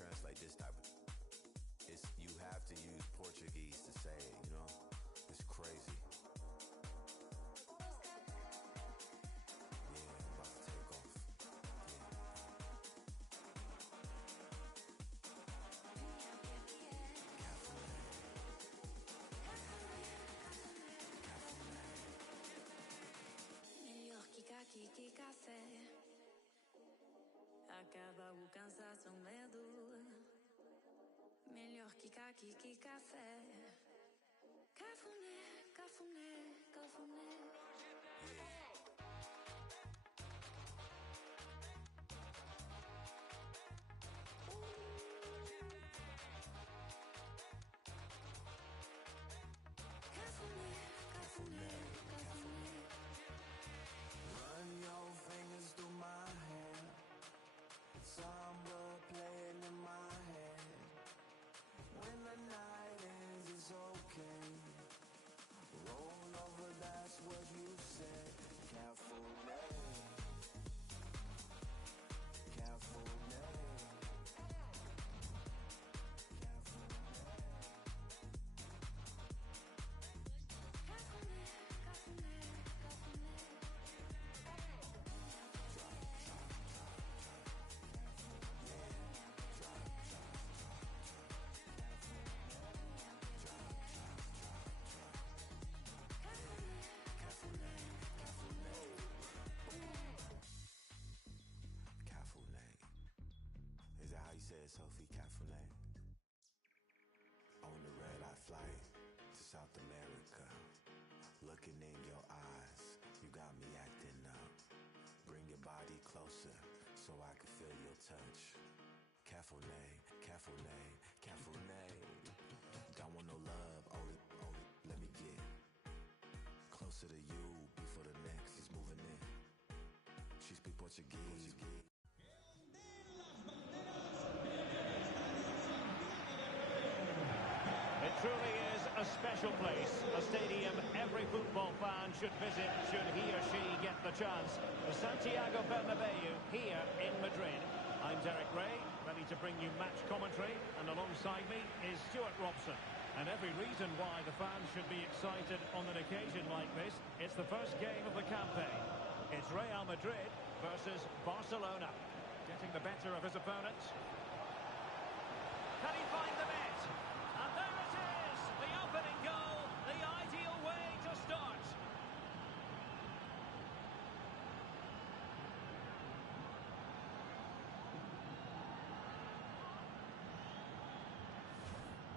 translate this type of... you have to use Portuguese to say it, you know? It's crazy. Yeah, I'm about to take off. Melhor que caqui que café. Acaba o cansaço, o medo. Melhor que caqui que café. Cafuné, cafuné, cafuné. Cafuné, cafuné, cafuné. Run your fingers through my hair. Samba playing in my head. When the night ends, it's okay. Roll over, that's what you said. Cafuné. Cafuné. Is that how you say it, Sophie? Cafuné. On the red-eye flight to South America. Looking in your eyes, you got me acting up. Bring your body closer so I can feel your touch. Cafuné, cafuné, cafuné. Don't want no love, only let me get closer to you before the next is moving in. She speak Portuguese. It truly is a special place, a stadium every football fan should visit should he or she get the chance. The Santiago Bernabeu here in Madrid. I'm Derek Ray, ready to bring you match commentary, and alongside me is Stuart Robson. And every reason why the fans should be excited on an occasion like this. It's the first game of the campaign. It's Real Madrid versus Barcelona. Getting the better of his opponents. Can he find the net? And there it is! The opening goal, the ideal way to start.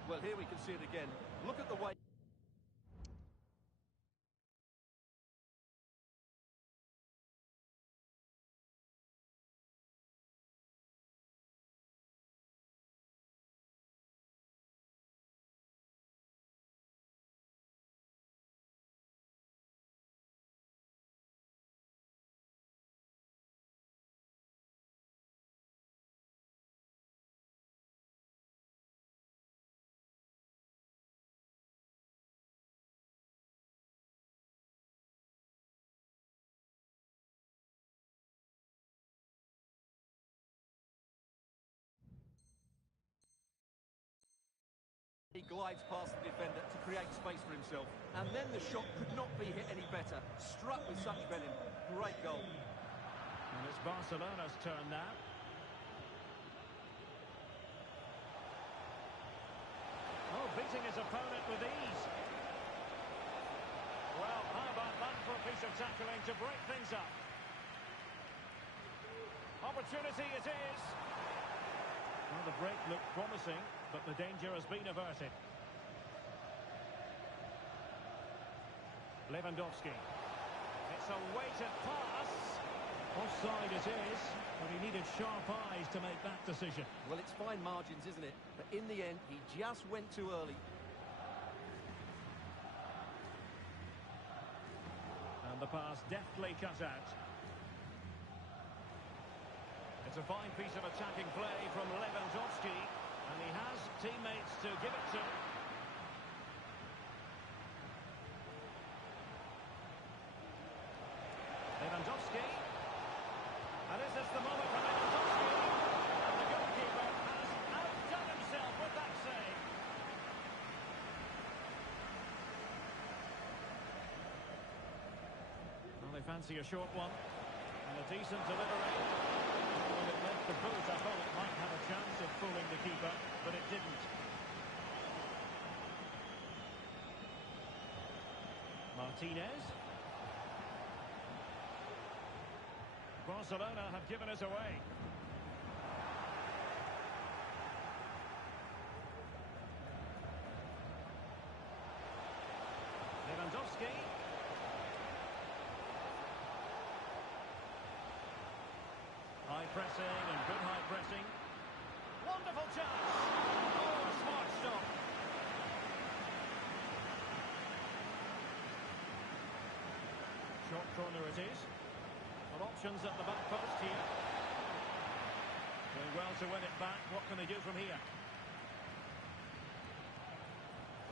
Well, here we can see it again. Look at the way... He glides past the defender to create space for himself. And then the shot could not be hit any better. Struck with such venom. Great goal. And it's Barcelona's turn now. Oh, beating his opponent with ease. Well, how about that for a piece of tackling to break things up? Opportunity it is. Well, the break looked promising, but the danger has been averted. Lewandowski. It's a weighted pass. Offside it is, but he needed sharp eyes to make that decision. Well, it's fine margins, isn't it? But in the end, he just went too early. And the pass deftly cut out. It's a fine piece of attacking play from Lewandowski, and he has teammates to give it to. Lewandowski. And is this the moment for Lewandowski? And the goalkeeper has fancy a short one. And a decent delivery. When it left the boot, I thought it might have a chance of fooling the keeper, but it didn't. Martinez. Barcelona have given us away. Lewandowski. High pressing and good high pressing. Wonderful chance. Oh, a smart stop. Short corner it is. Well, options at the back post here. Doing well to win it back. What can they do from here?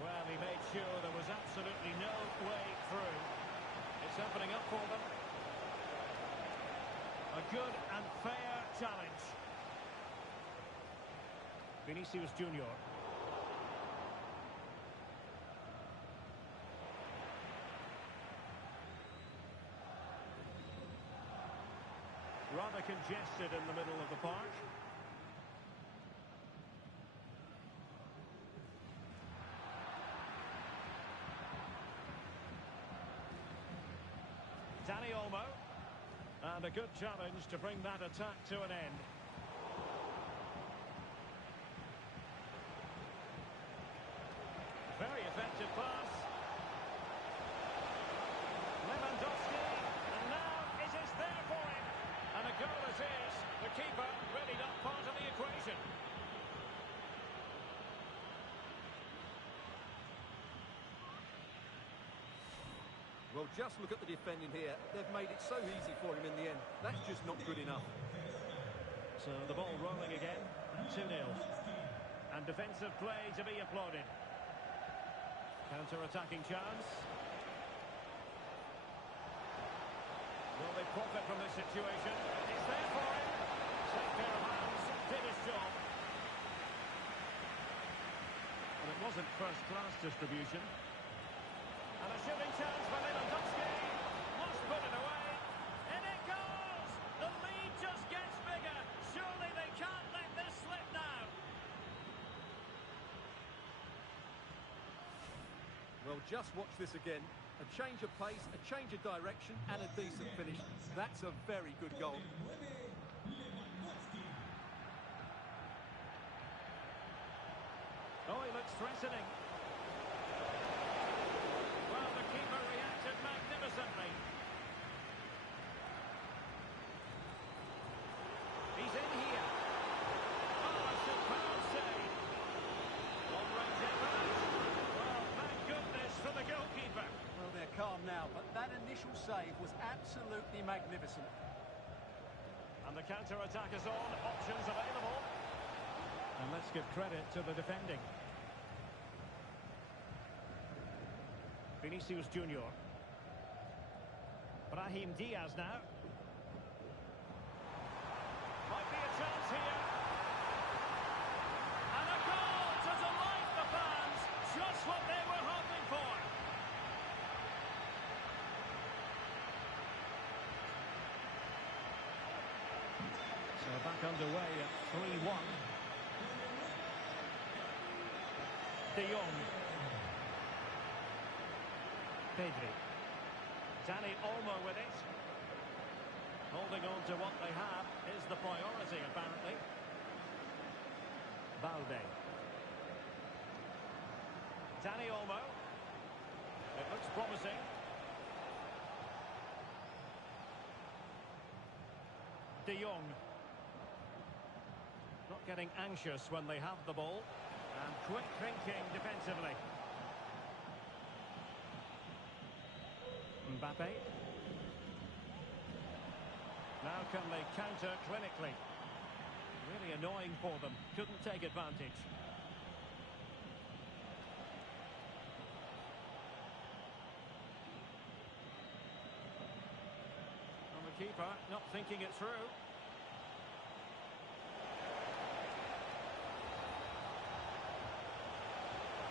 Well, he made sure there was absolutely no way through. It's opening up for them. A good and fair challenge. Vinicius Junior. Rather congested in the middle of the park. Dani Olmo. And a good challenge to bring that attack to an end. Very effective pass. Lewandowski. And now it is there for him. And a goal it is. The keeper really not part of the equation. Well, just look at the defending here. They've made it so easy for him in the end. That's just not good enough. So the ball rolling again. 2-0. And defensive play to be applauded. Counter-attacking chance. Will they profit from this situation? It's there for him. Safe pair of hands. Did his job. But it wasn't first-class distribution. And a shooting chance for Lewandowski. Must put it away. And it goes! The lead just gets bigger. Surely they can't let this slip now. Well, just watch this again. A change of pace, a change of direction, and a decent finish. That's a very good goal. Oh, he looks threatening. Well, the keeper reacted magnificently. He's in here. Oh, a superb save. Long-range effort. Well, thank goodness for the goalkeeper. Well, they're calm now, but that initial save was absolutely magnificent. And the counter-attack is on. Options available. And let's give credit to the defending. Vinicius Junior. Brahim Diaz now. Might be a chance here. And a goal to delight the fans. Just what they were hoping for. So back underway at 3-1. De Jong. Pedri. Dani Olmo with it. Holding on to what they have is the priority, apparently. Balde. Dani Olmo. It looks promising. De Jong. Not getting anxious when they have the ball. And quick thinking defensively. Mbappe. Now can they counter clinically? Really annoying for them. Couldn't take advantage. And the keeper not thinking it through.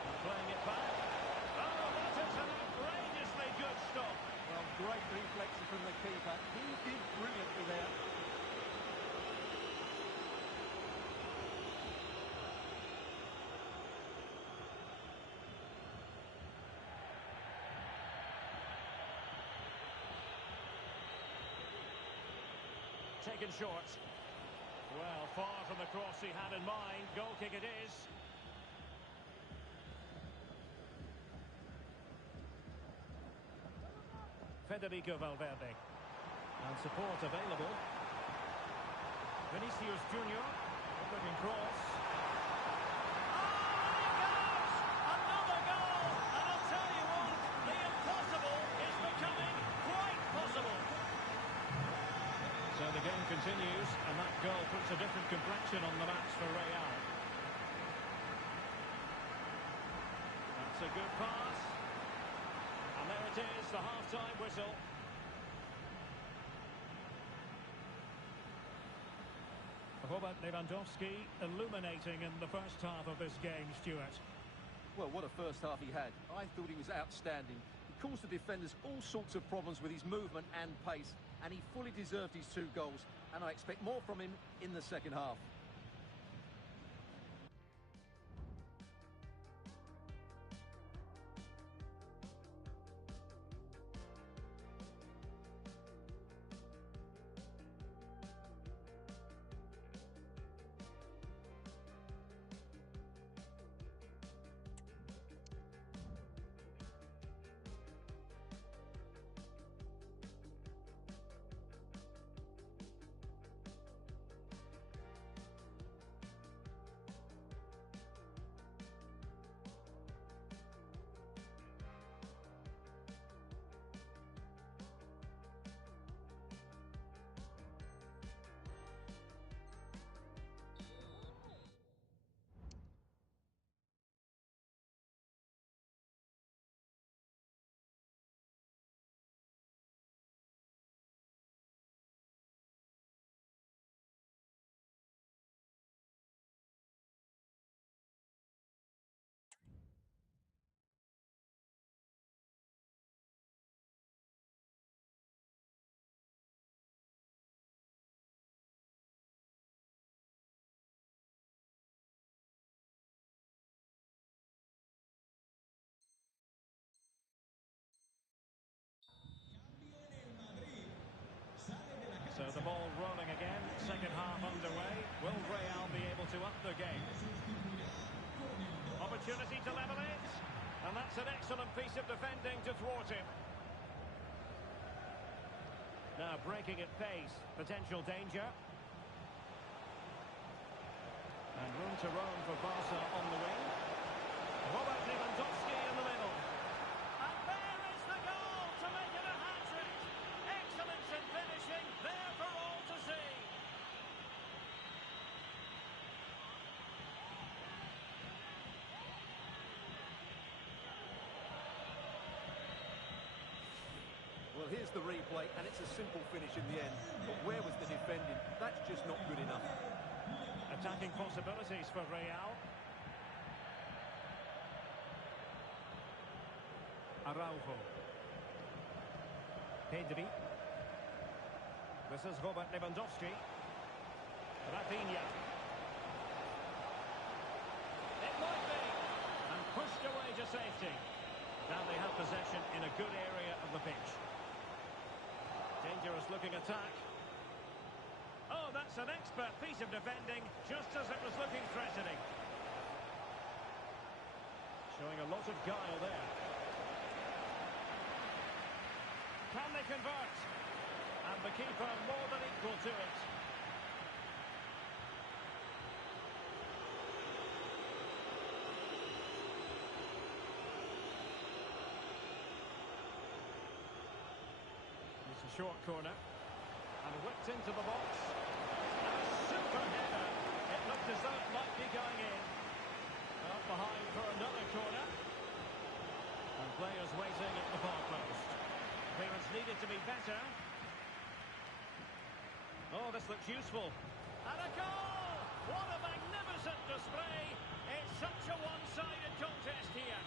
And playing it back. Oh, that is an outrageously good stop. Well, great great reflexes from the keeper. He did brilliantly there. Taken short. Well, far from the cross he had in mind. Goal kick it is. Federico Valverde. And support available. Vinicius Junior. Looking cross. Another goal! And I'll tell you what, the impossible is becoming quite possible. So the game continues, and that goal puts a different complexion on the match for Real. That's a good pass. And there it is, the half-time whistle. Robert Lewandowski illuminating in the first half of this game, Stuart. Well, what a first half he had. I thought he was outstanding. He caused the defenders all sorts of problems with his movement and pace, and he fully deserved his 2 goals, and I expect more from him in the second half. So the ball rolling again, second half underway. Will Real be able to up the game? Opportunity to level it. And that's an excellent piece of defending to thwart him. Now breaking at pace, potential danger. And room to roam for Barca on the wing. Robert Lewandowski in the middle. And there is the goal to make it a hat-trick. Excellence in finishing, there for all to see. Well, here's the replay, and it's a simple finish in the end. But where was the defending? That's just not good enough. Attacking possibilities for Real. Araujo. Pedri. This is Robert Lewandowski. Rafinha. It might be. And pushed away to safety. Now they have possession in a good area of the pitch. Dangerous looking attack. Oh, that's an expert piece of defending, just as it was looking threatening. Showing a lot of guile there. Can they convert? And the keeper more than equal to it. It's a short corner. And whipped into the box. And a super header. It looked as though it might be going in. Out behind for another corner. And players waiting at the far post. Clearance needed to be better. Oh, this looks useful. And a goal! What a magnificent display. It's such a one-sided contest here.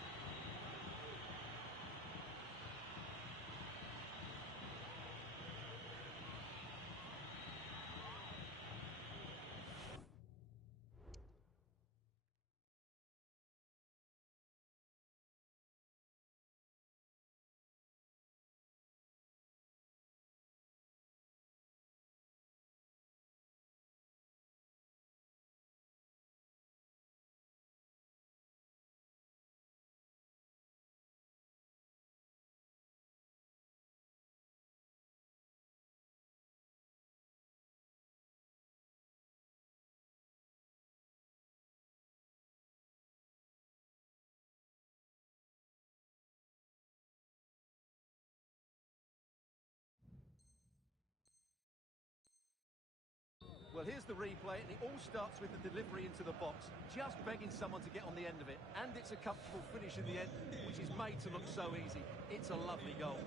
Well, here's the replay, and it all starts with the delivery into the box, just begging someone to get on the end of it. And it's a comfortable finish in the end, which is made to look so easy. It's a lovely goal.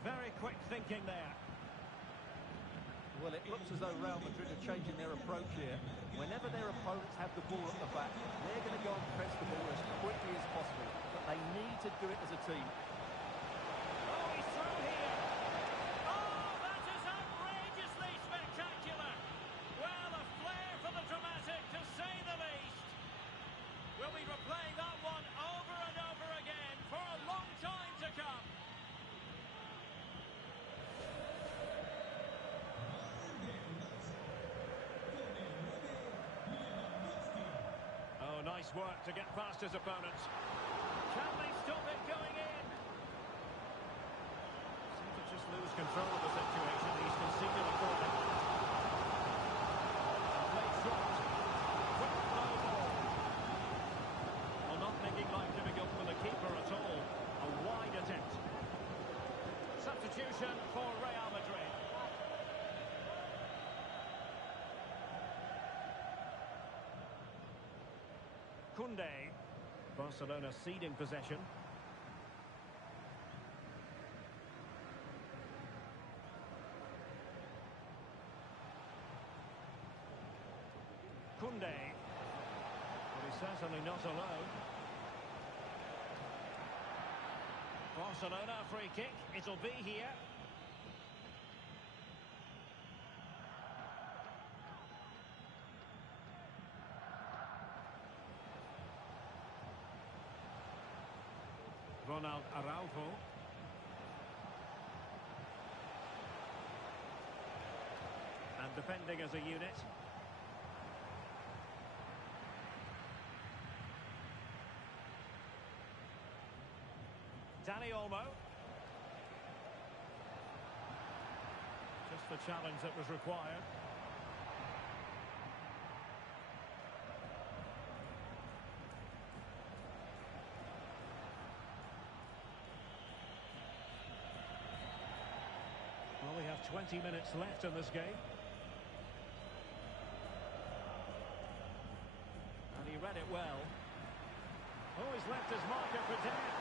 Very quick thinking there. Well, it looks as though Real Madrid are changing their approach here. Whenever their opponents have the ball at the back, they're going to go and press the ball as quickly as possible. But they need to do it as a team. Oh, he's through here. Oh, that is outrageously spectacular. Well, a flair for the dramatic, to say the least. We'll be replaying that one over and over again for a long time to come. Oh, nice work to get past his opponents. Can they stop it going in? Seem to just lose control of the situation. He's conceded a corner. Played short. Quick low ball. Well, not making life difficult for the keeper at all. A wide attempt. Substitution for Real Madrid. Koundé. Barcelona ceding possession. Koundé. But he's certainly not alone. Barcelona free kick. It'll be here. Ronald Araujo. And defending as a unit. Dani Olmo. Just the challenge that was required. Well, we have 20 minutes left in this game. And he read it well. Oh, he's left his marker for dead.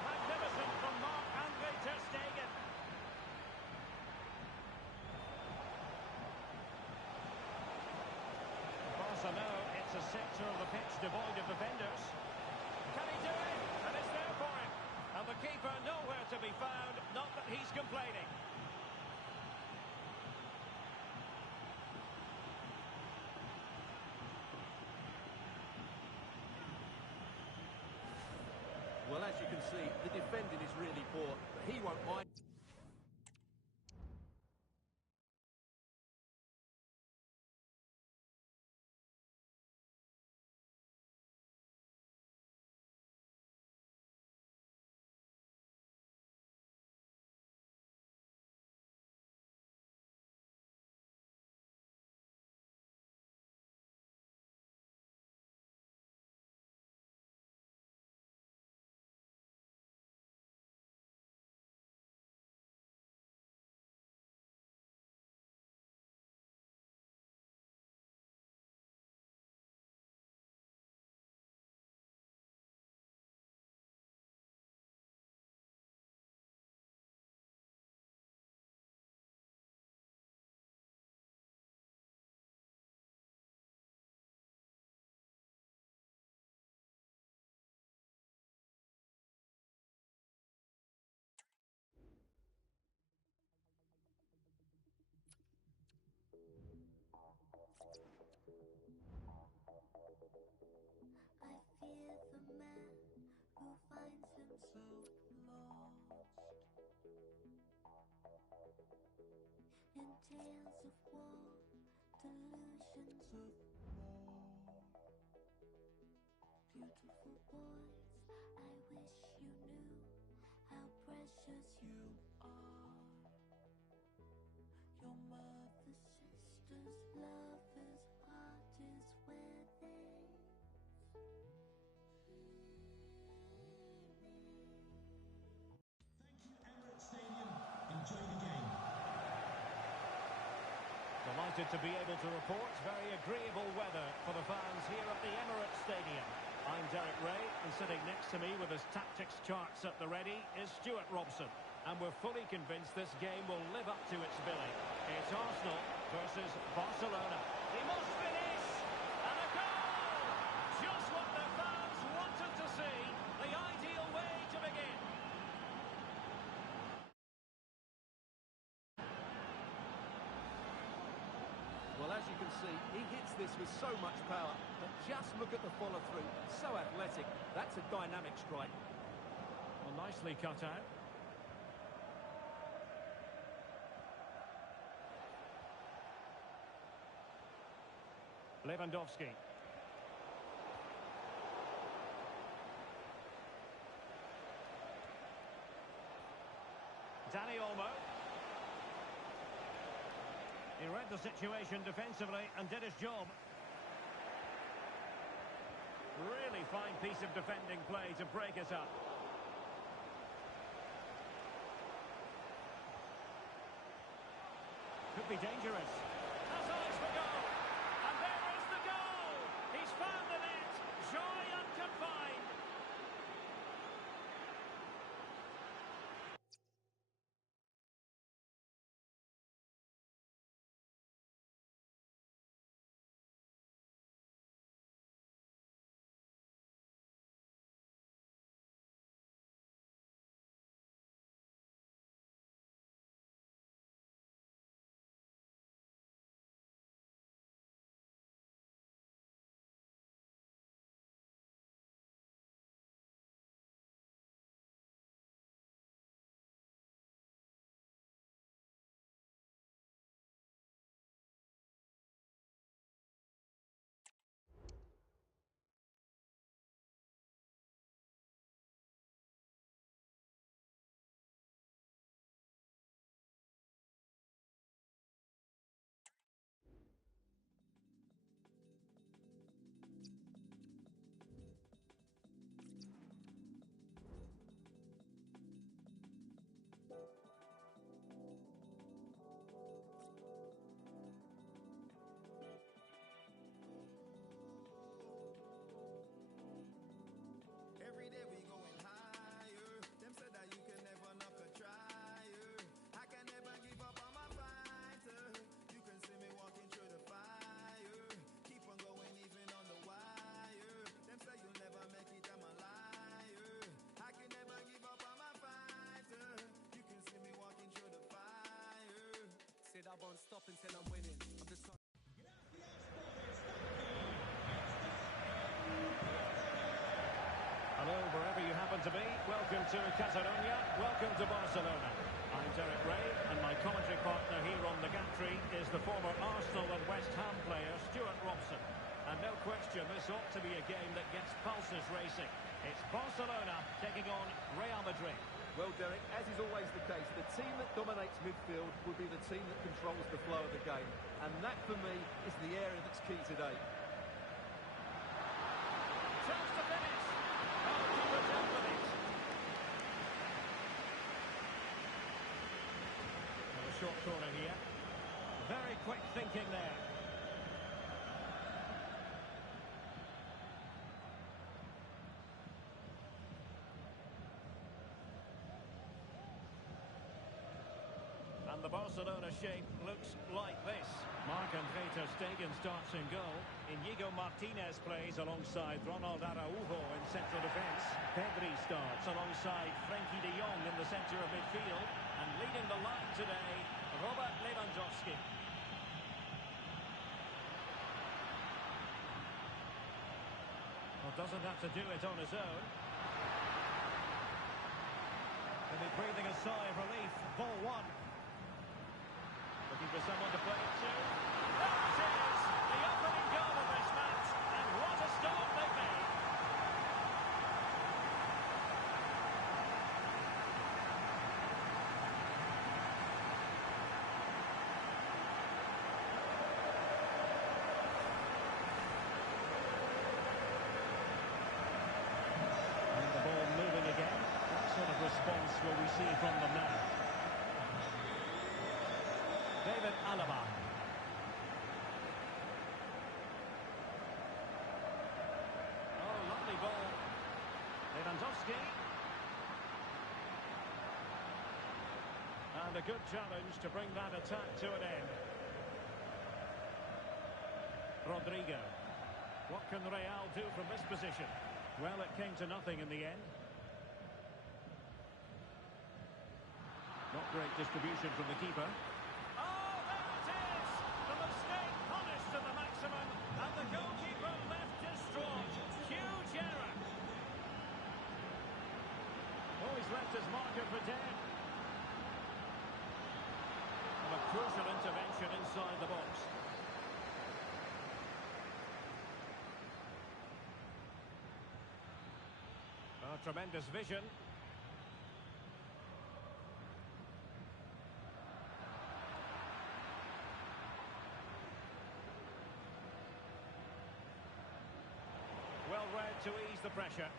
Magnificent from Marc-Andre ter Stegen. Barca know it's a sector of the pitch devoid of defenders. Can he do it? And it's there for him. And the keeper nowhere to be found, not that he's complaining. Well, as you can see, the defending is really poor, but he won't mind. delighted to be able to report very agreeable weather for the fans here at the Emirates Stadium. I'm Derek Ray, and sitting next to me with his tactics charts at the ready is Stuart Robson. And we're fully convinced this game will live up to its billing. It's Arsenal versus Barcelona. He must finish! And a goal! Just what the fans wanted to see. The ideal way to begin. Well, as you can see, he hits this with so much power, but just look at the follow-through. So athletic. That's a dynamic strike. Well, nicely cut out. Lewandowski. Dani Olmo. He read the situation defensively and did his job. Really fine piece of defending play to break it up. Could be dangerous. Has eyes for goal. And there is the goal. He's found the net. Joy unconfined. Won't stop until I'm winning. I'm just Hello, wherever you happen to be. Welcome to Catalonia. Welcome to Barcelona. I'm Derek Ray, and my commentary partner here on the gantry is the former Arsenal and West Ham player, Stuart Robson. And no question, this ought to be a game that gets pulses racing. It's Barcelona taking on Real Madrid. Well, Derek, as is always the case, the team that dominates midfield will be the team that controls the flow of the game. And that, for me, is the area that's key today. Chance to finish. Oh, keeper dealt with it. Well, a short corner here. Very quick thinking there. And the Barcelona shape looks like this. Marc-André ter Stegen starts in goal. Inigo Martinez plays alongside Ronald Araujo in central defence. Pedri starts alongside Frenkie de Jong in the centre of midfield. And leading the line today, Robert Lewandowski. Well, doesn't have to do it on his own. He'll be breathing a sigh of relief. Ball one. Looking for someone to play it to. There it is! The opening goal of this match, and what a start they've made! And the ball moving again. What sort of response will we see from them now? David Alaba. Lewandowski. And a good challenge to bring that attack to an end. Rodrigo. What can Real do from this position? Well, it came to nothing in the end. Not great distribution from the keeper. Oh, there it is! The mistake punished to the maximum, and the goalkeeper left distraught. Huge error. Oh, he's left his marker for dead. And a crucial intervention inside the box. Oh, tremendous vision. Well read to ease the pressure.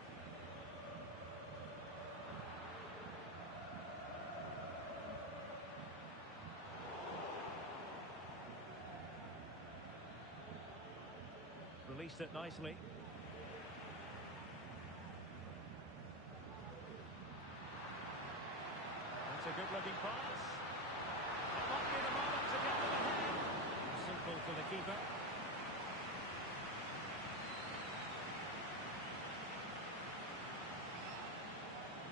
Released it nicely. That's a good-looking pass. It might be the moment to get with the head. Simple for the keeper.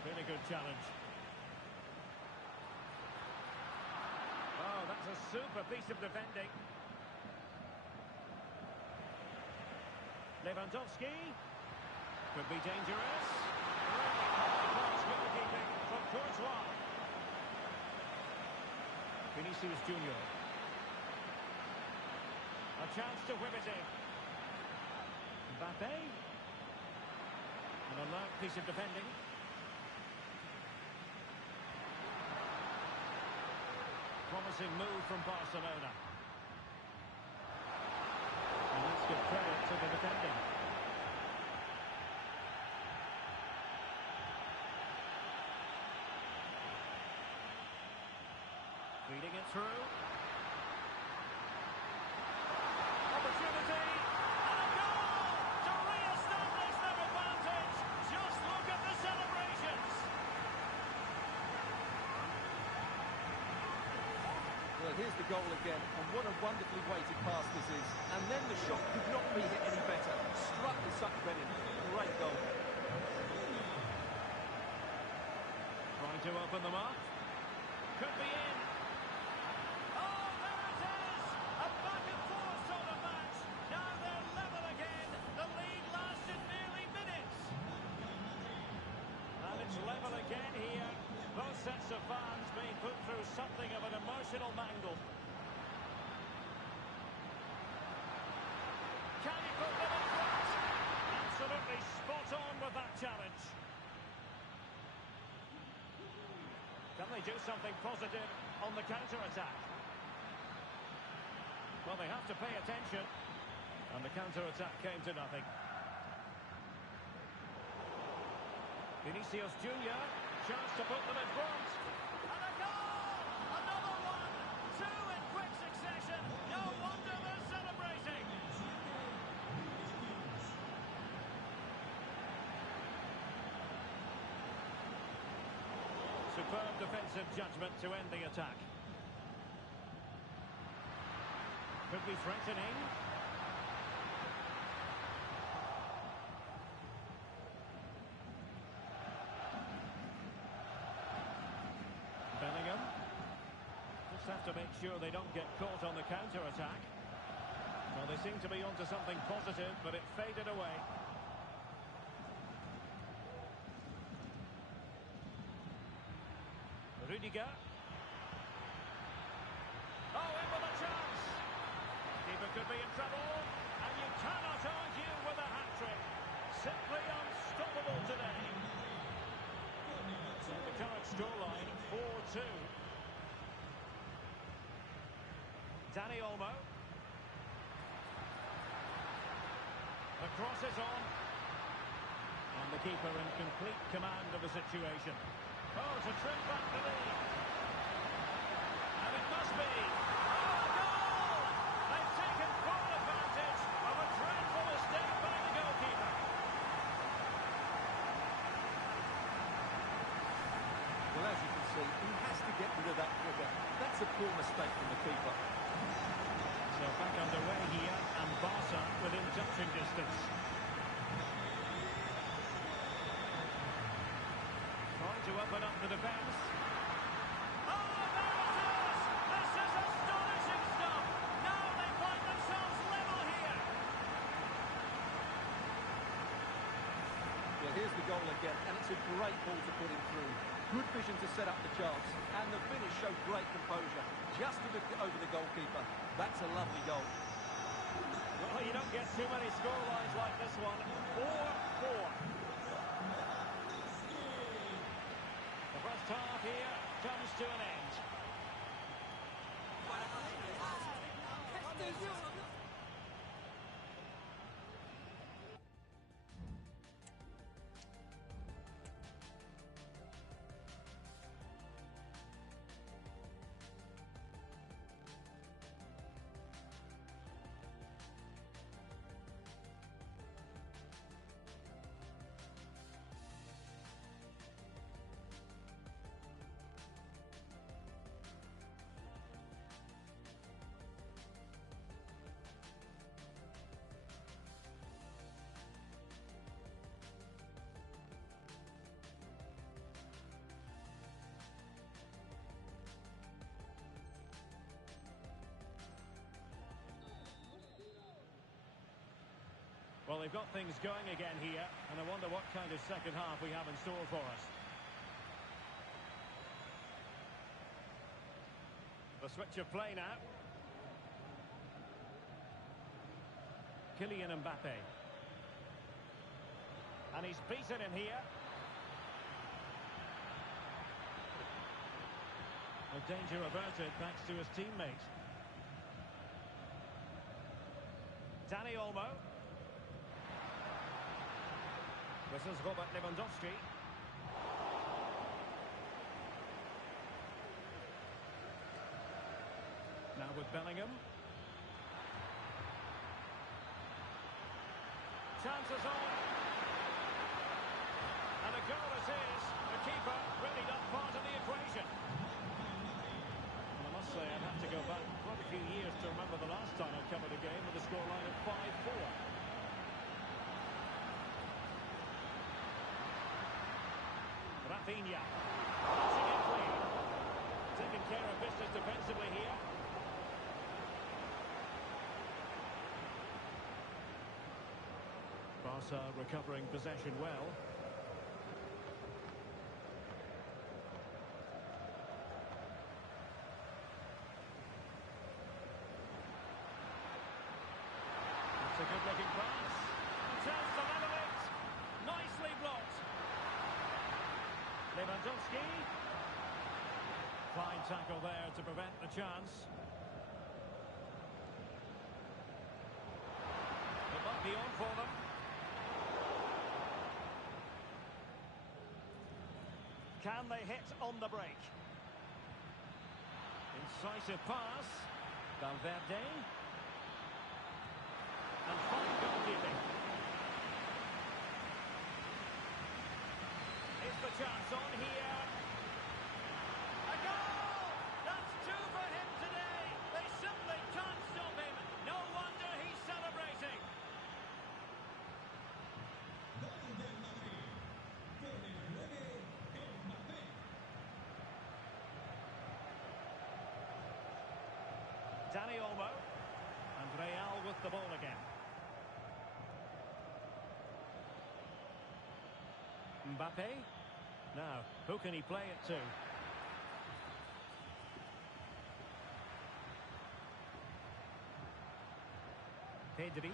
Really good challenge. Oh, that's a super piece of defending. Lewandowski. Could be dangerous. Really high-class goalkeeping from Courtois. Vinicius Junior. A chance to whip it in. Mbappe. An alert piece of defending. Promising move from Barcelona. And let's give credit to the defending. Feeding it through. Opportunity. And a goal to re-establish their advantage. Just look at the celebrations. Well, here's the goal again, and what a wonderfully weighted pass this is. And then the shot could not be hit any better. Struck with such venom. Great goal. Trying to open them up. Could be in. Oh, there it is! A back-and-forth sort of match. Now they're level again. The lead lasted nearly minutes. And it's level again here. Both sets of fans being put through something of an emotional mangle. Can he put them in front? Absolutely spot on with that challenge. Can they do something positive on the counter-attack? Well, they have to pay attention. And the counter-attack came to nothing. Vinicius Junior, chance to put them in front. And a goal! Another one! Two in quick succession. No wonder they're celebrating. Superb defensive judgment to end the attack. Could be threatening. Bellingham. Just have to make sure they don't get caught on the counter-attack. Well, they seem to be onto something positive, but it faded away. Rudiger. Oh, in with a chance. Keeper could be in trouble, and you cannot argue with a hat-trick. Simply unstoppable today. So the current scoreline, 4-2. Dani Olmo. The cross is on. And the keeper in complete command of the situation. Oh, to trim back the lead. And it must be. Oh, a goal! They've taken full advantage of a dreadful mistake by the goalkeeper. be. He has to get rid of that quicker. That's a poor mistake from the keeper. So back underway here, and Barca within touching distance. Trying to open up the defence. Oh, there it is! This is astonishing stuff! Now they find themselves level here! Well, here's the goal again, and it's a great ball to put him through. Good vision to set up the chance, and the finish showed great composure. Just to lift it over the goalkeeper. That's a lovely goal. Well, you don't get too many scorelines like this one. 4-4. The first half here comes to an end. Well, they've got things going again here, and I wonder what kind of second half we have in store for us. The switch of play now. Kylian Mbappe. And he's beaten him here. No danger averted thanks to his teammate. Dani Olmo. This is Robert Lewandowski. Now with Bellingham. Chances on. And a goal it is. The keeper really not part of the equation. And I must say I'd have to go back quite a few years to remember the last time I covered a game with a scoreline of 5-4. Rafinha, passing it clean, taking care of business defensively here. Barca recovering possession well. That's a good-looking pass. A chance to level it. Nicely blocked. Lewandowski. Fine tackle there to prevent the chance. It might be on for them. Can they hit on the break? Incisive pass. Valverde. And fine goalkeeping. Is the chance on here? A goal! That's two for him today. They simply can't stop him. No wonder he's celebrating. Dani Olmo. And Real with the ball again. Mbappe. Now, who can he play it to? Pedri.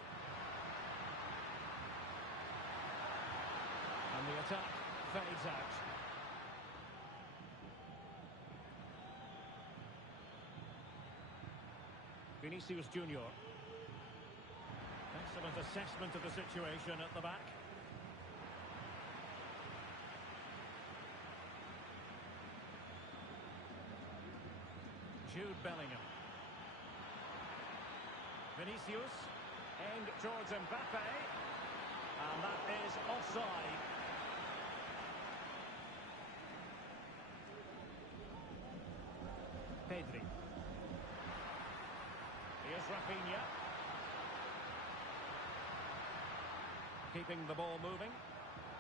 And the attack fades out. Vinicius Junior. Excellent assessment of the situation at the back. Jude Bellingham. Vinicius. Aimed towards Mbappe. And that is offside. Pedri. Here's Rafinha. Keeping the ball moving.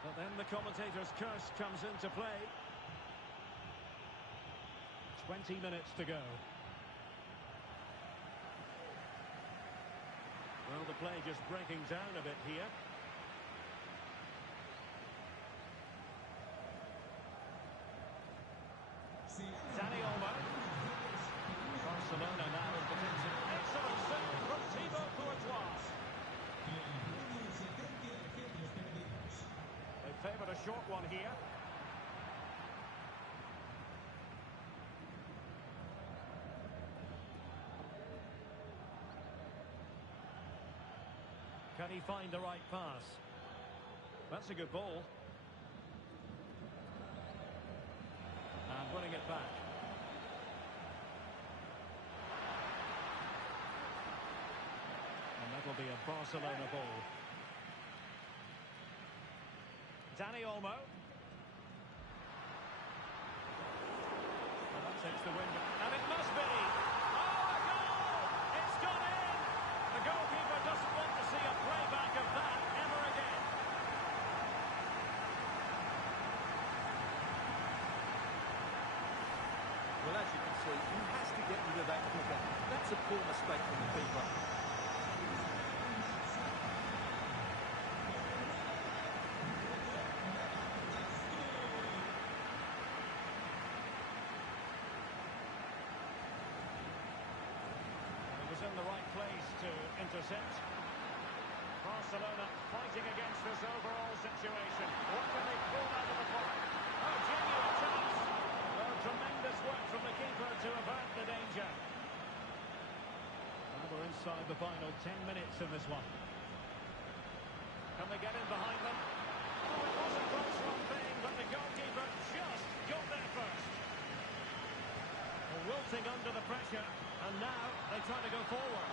But then the commentator's curse comes into play. 20 minutes to go. Well, the play just breaking down a bit here. Dani Olmo. Barcelona now in potential. Excellent save from Thibaut Courtois. They favoured a short one here. Can he find the right pass? That's a good ball. And winning it back. And that'll be a Barcelona ball. Dani Olmo. And that takes the wind. And it must be! Oh, a goal! It's gone in! The goalkeeper doesn't want to see a playback of that ever again. Well, as you can see, he has to get rid of that quicker. That's a poor mistake from the keeper. He was in the right place to intercept. Barcelona fighting against this overall situation. What can they pull out of the park? Oh, genuine chance. Oh, tremendous work from the keeper to avert the danger. And we're inside the final 10 minutes in this one. Can they get in behind them? Oh, it was a close one thing, but the goalkeeper just got there first. Well, wilting under the pressure, and now they try to go forward.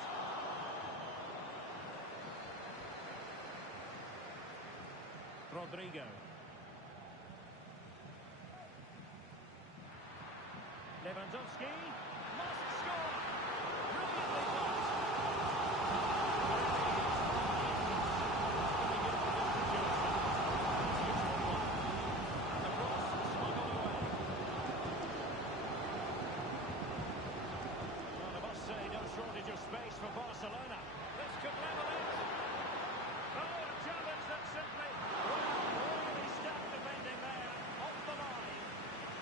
Rodrigo. Lewandowski must score. Brilliantly blocked. And the cross smuggled away. Well, I must say, no shortage of space for Barcelona. This could level it. Oh, a challenge that simply really stacked defending there. Off the line.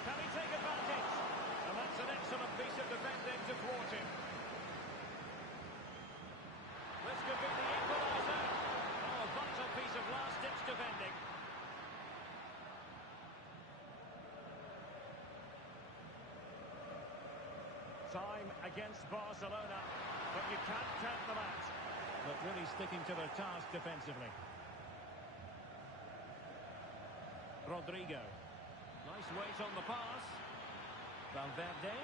Can he take advantage? And that's an excellent piece of defending to thwart him. This could be the equaliser. Oh, a vital piece of last-ditch defending. Time against Barcelona, but you can't count them out. But really sticking to their task defensively. Rodrigo. Nice weight on the pass. Valverde.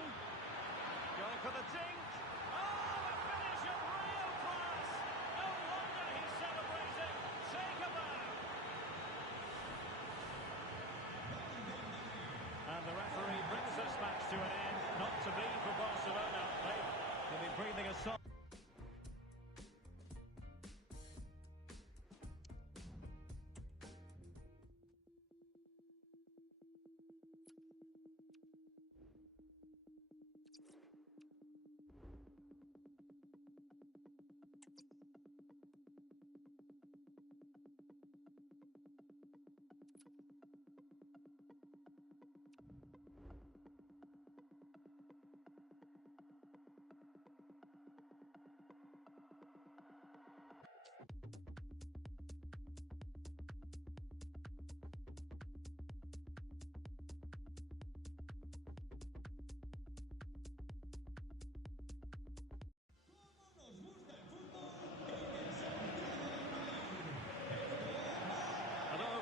Going for the dink. Oh, a finish of real class. No wonder he's celebrating. Take a bow. And the referee brings this match to an end. Not to be for Barcelona. They'll be breathing a sigh.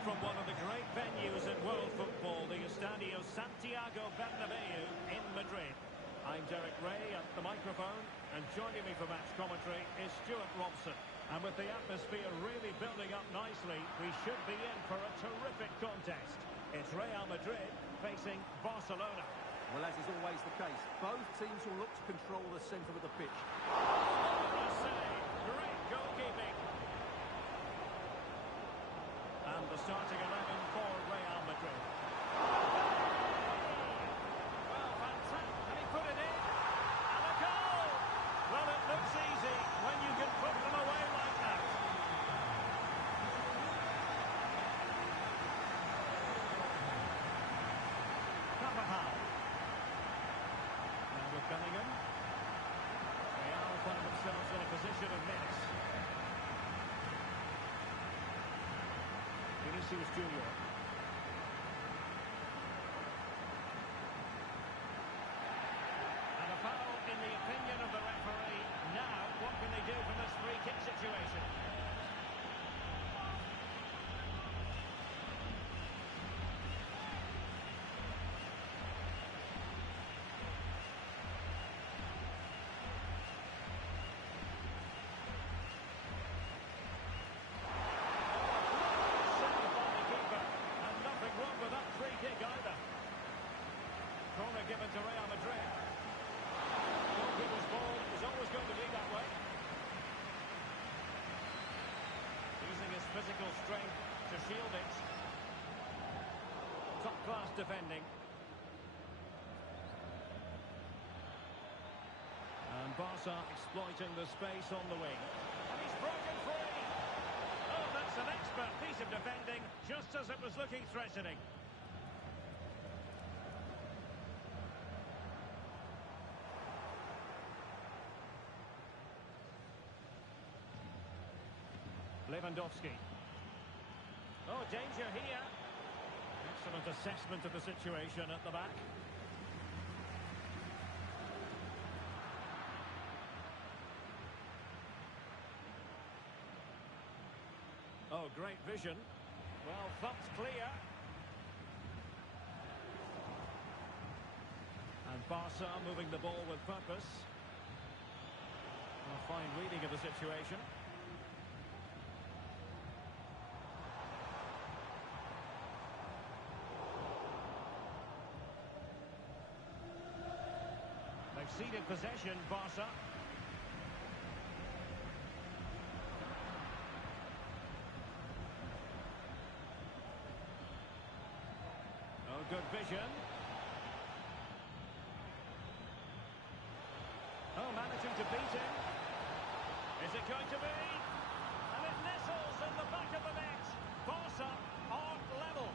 From one of the great venues in world football, the Estadio Santiago Bernabeu in Madrid. I'm Derek Ray at the microphone, and joining me for match commentary is Stuart Robson. And with the atmosphere really building up nicely, we should be in for a terrific contest. It's Real Madrid facing Barcelona. Well, as is always the case, both teams will look to control the centre of the pitch. Oh, a save. Great goalkeeping. And the starting 11 for Real Madrid. Well, fantastic. Can he put it in? And a goal! Well, it looks easy when you can put them away like that. Carvajal. Now with Bellingham. Real find themselves in a position of menace. Vinicius Junior. And a foul in the opinion of the referee. Now, what can they do from this free kick situation? Corner given to Real Madrid. Goalkeeper's ball is always going to be that way. Using his physical strength to shield it. Top-class defending. And Barca exploiting the space on the wing. And he's broken free. Oh, that's an expert piece of defending, just as it was looking threatening. Lewandowski. Oh, danger here. Excellent assessment of the situation at the back. Oh, great vision. Well, thumped clear. And Barca moving the ball with purpose. A fine reading of the situation. They've ceded possession, Barca. Oh, good vision. Oh, managing to beat him. Is it going to be? And it nestles in the back of the net. Barca are level.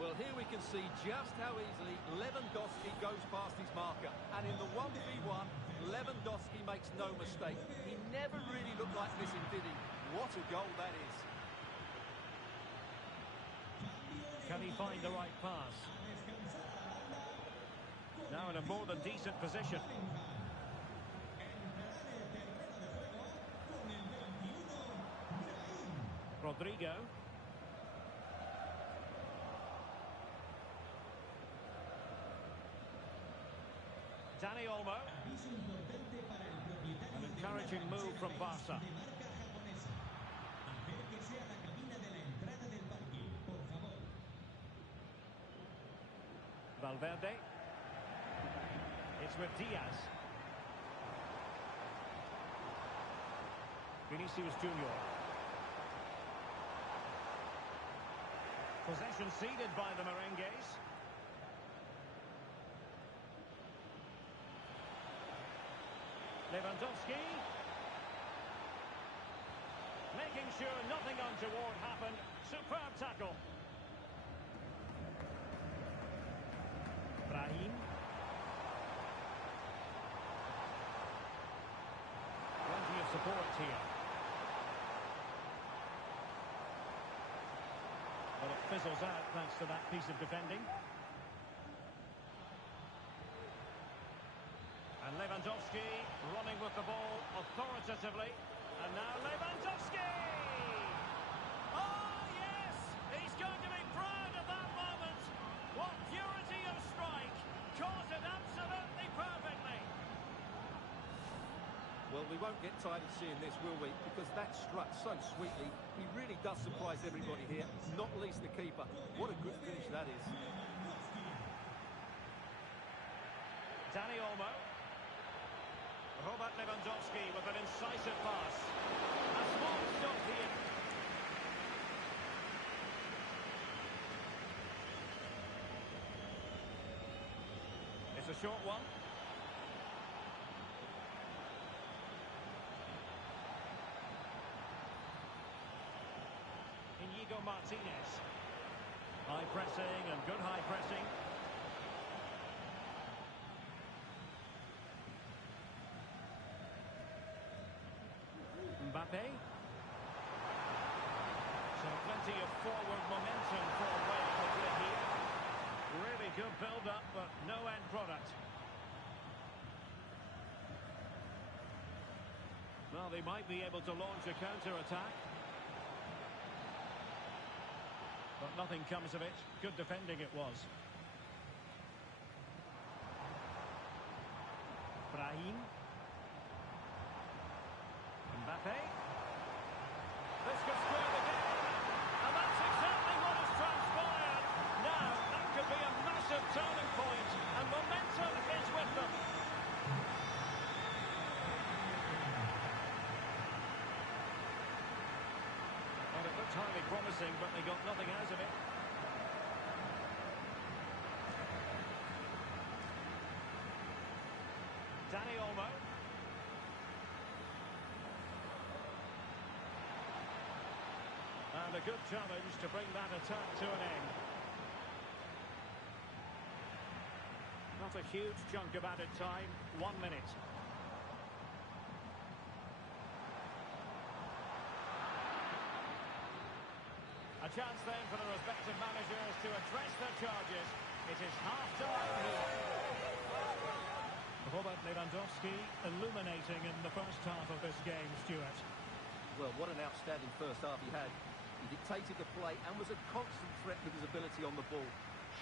Well, here we can see just how easily Lewandowski goes past his marker. And in the 1v1, Lewandowski makes no mistake. He never really looked like missing, did he? What a goal that is. Can he find the right pass? Now in a more than decent position. Rodrigo. Dani Olmo. An encouraging move from Barca. Valverde. It's with Diaz. Vinicius Junior. Possession ceded by the Merengues. Lewandowski. Making sure nothing untoward happened. Superb tackle. Brahim. Plenty of support here. Well, it fizzles out thanks to that piece of defending. And Lewandowski running with the ball authoritatively. And now Lewandowski! Oh, yes! He's going to be proud of that moment. What purity of strike. Caught it absolutely perfectly. Well, Well, we won't get tired of seeing this, will we? Because that struck so sweetly. He really does surprise everybody here, not least the keeper. What a good finish that is. Dani Olmo. Robert Lewandowski with an incisive pass. A small stop here. It's a short one. Inigo Martinez. High pressing and good high pressing. Mbappe. So plenty of forward momentum for Real Madrid here. Really good build-up, but no end product. Well, they might be able to launch a counter-attack. But nothing comes of it. Good defending it was. Brahim. Mbappe. This could square the game. And that's exactly what has transpired. Now, that could be a massive turning point. And momentum is with them. Well, it looked highly promising, but they got nothing out of it. Dani Olmo. And a good challenge to bring that attack to an end. Not a huge chunk of added time. 1 minute. A chance then for the respective managers to address their charges. It is half-time here. Robert Lewandowski illuminating in the first half of this game, Stuart. Well, what an outstanding first half he had. He dictated the play and was a constant threat with his ability on the ball.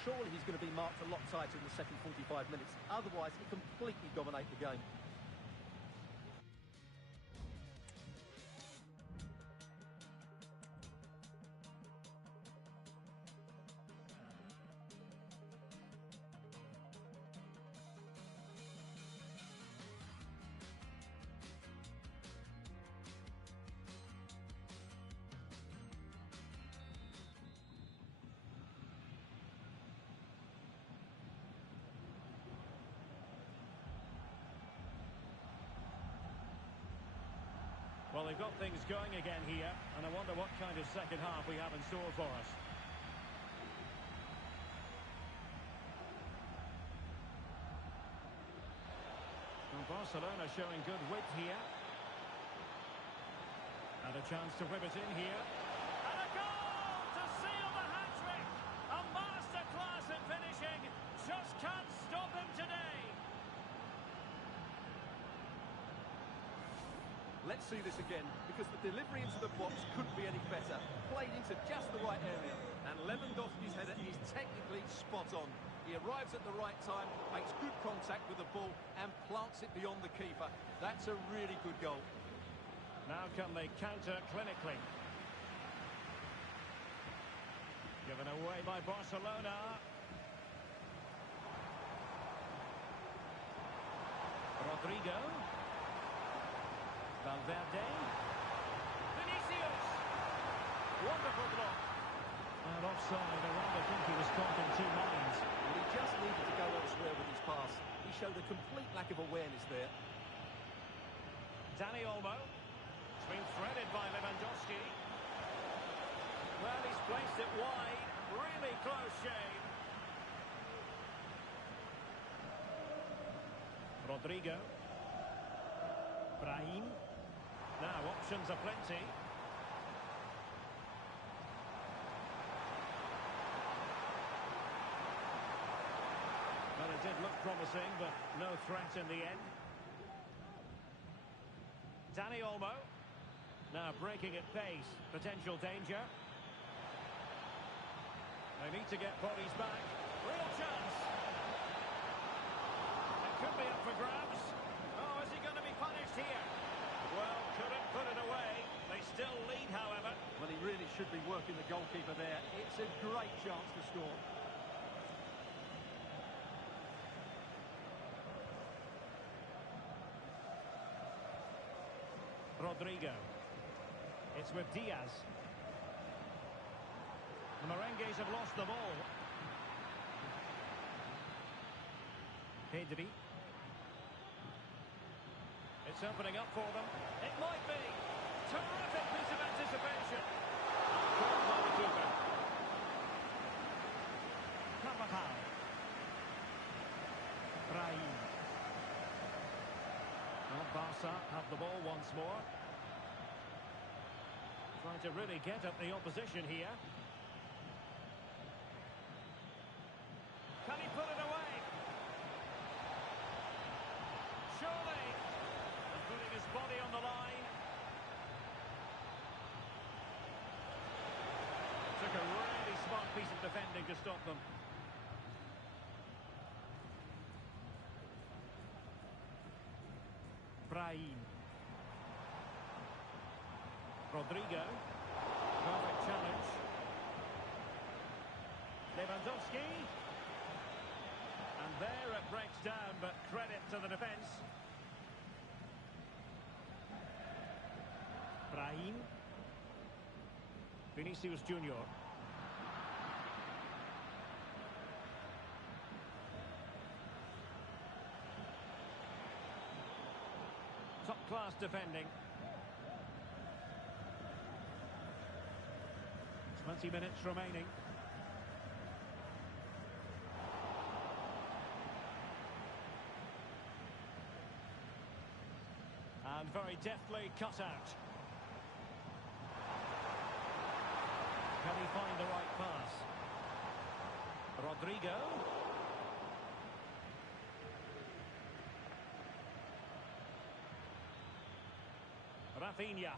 Surely he's going to be marked a lot tighter in the second 45 minutes. Otherwise, he completely dominate the game. Well, they've got things going again here, and I wonder what kind of second half we have in store for us. Well, Barcelona showing good width here. And a chance to whip it in here. And a goal to seal the hat-trick! A masterclass in finishing. Just can't stop him today. Let's see this again, because the delivery into the box couldn't be any better. Played into just the right area, and Lewandowski's header is technically spot on. He arrives at the right time, makes good contact with the ball, and plants it beyond the keeper. That's a really good goal. Now can they counter clinically? Given away by Barcelona. Rodrigo. Valverde. Vinicius. Wonderful block. And offside. I rather think he was caught in two minds. Well, he just needed to go elsewhere with his pass. He showed a complete lack of awareness there. Dani Olmo. It's been threaded by Lewandowski. Well, he's placed it wide. Really close shave. Rodrigo. Brahim. Now, options are plenty. Well, it did look promising, but no threat in the end. Dani Olmo. Now breaking at pace. Potential danger. They need to get bodies back. Real chance. It could be up for grabs. Oh, is he going to be punished here? Well, couldn't put it away. They still lead, however. Well, he really should be working the goalkeeper there. It's a great chance to score. Rodrigo. It's with Diaz. The Merengues have lost the ball. Pedri. It's opening up for them. It might be. Terrific piece of anticipation. Caught by the keeper. Carvajal. Brahim. Well, Barca have the ball once more. Trying to really get at the opposition here. Can he put it away? Surely. And putting his body on the line. Took a really smart piece of defending to stop them. Brahim. Rodrigo. Perfect challenge. Lewandowski. And there it breaks down, but credit to the defence. Brahim. Vinicius Junior. Top-class defending. 20 minutes remaining. And very deftly cut out. Can he find the right pass? Rodrigo. Rafinha.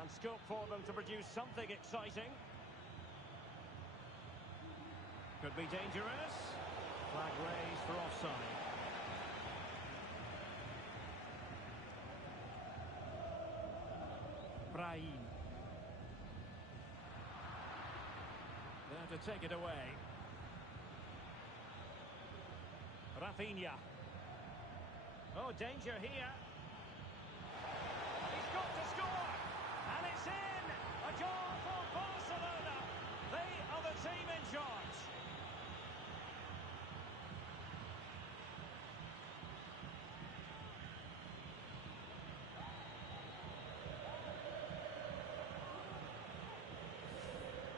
And scope for them to produce something exciting. Could be dangerous. Flag raised for offside. Brahim. There to take it away. Rafinha. Oh, danger here. He's got to score. And it's in. A goal for Barcelona. They are the team in charge.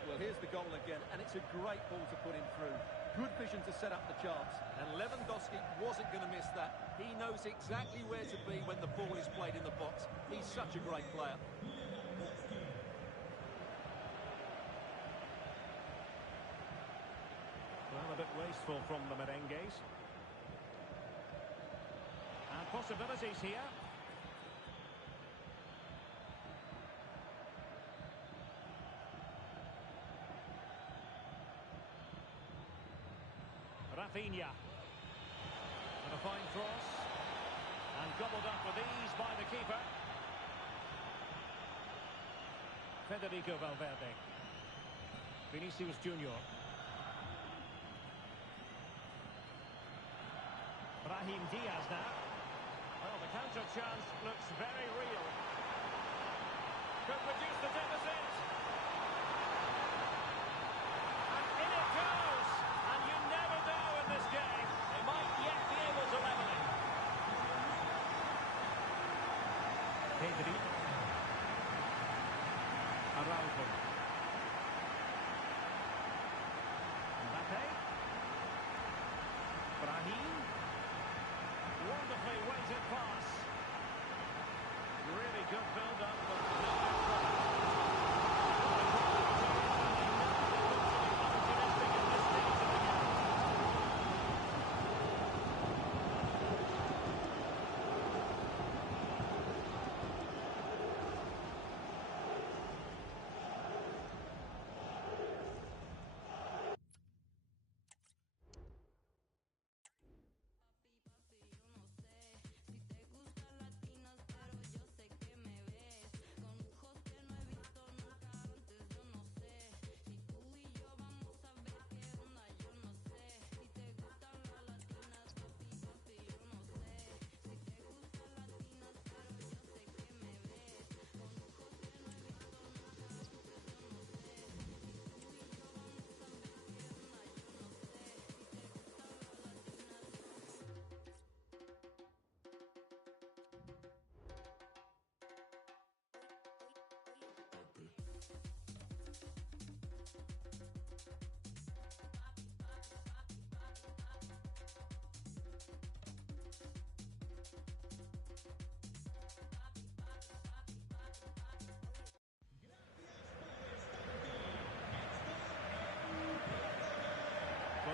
Well, here's the goal again, and it's a great ball to put him through. Good vision to set up the chance, and Lewandowski wasn't going to miss that. He knows exactly where to be when the ball is played in the box. He's such a great player. Well, a bit wasteful from the Merengues. And possibilities here. Rafinha. And a fine cross. And gobbled up with ease by the keeper. Federico Valverde. Vinicius Junior. Brahim Diaz now. Well, the counter chance looks very real. Could reduce the deficit. And in it goes. And you never know in this game. They might yet be able to level it. Pedri. Araujo. Mbappe. Brahim. Wonderfully weighted pass. Really good build-up, but no outcome. Well,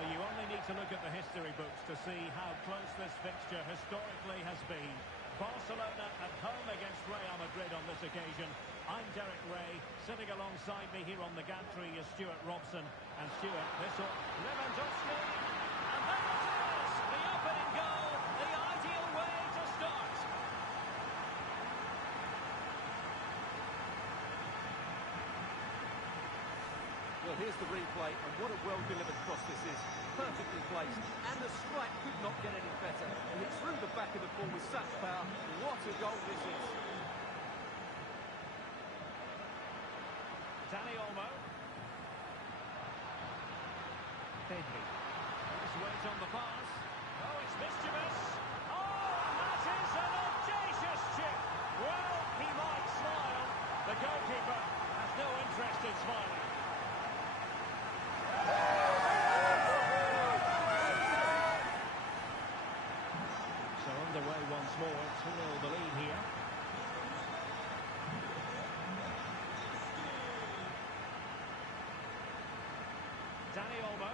you only need to look at the history books to see how close this fixture historically has been. Barcelona at home against Real Madrid on this occasion. I'm Derek Ray. Sitting alongside me here on the gantry is Stuart Robson. And Stuart, this up, Lewandowski. And there it is! The opening goal, the ideal way to start. Well, here's the replay, and what a well-delivered cross this is. Perfectly placed, and the strike could not get any better. And it's through the back of the ball with such power. What a goal this is. Dani Olmo. Pedri. Nice weight on the pass. Oh, it's mischievous. Oh, and that is an audacious chip. Well, he might smile. The goalkeeper has no interest in smiling. So underway once more, 2-0 the lead here. Dani Olmo.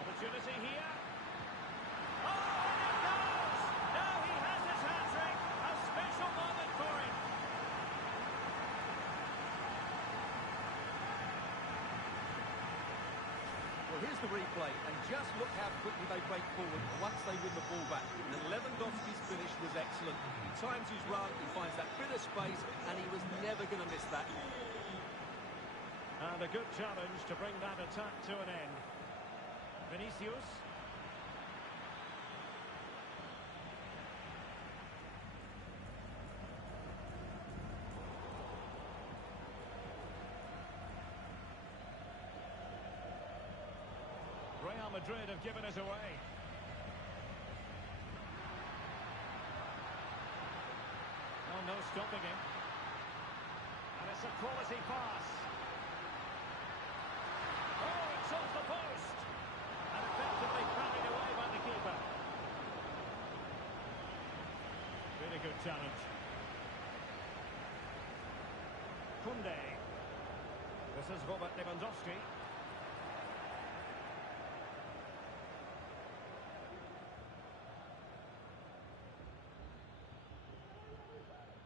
Opportunity here. Oh, and it goes! Now he has his hat-trick. A special moment for him. Well, here's the replay, and just look how quickly they break forward once they win the ball back. And Lewandowski's finish was excellent. He times his run, he finds that bit of space, and he was never going to miss that. And a good challenge to bring that attack to an end. Vinicius. Real Madrid have given it away. Oh, no stopping him. And it's a quality pass. Oh, it's off the post. And effectively carried away by the keeper. Really good challenge. Koundé. This is Robert Lewandowski.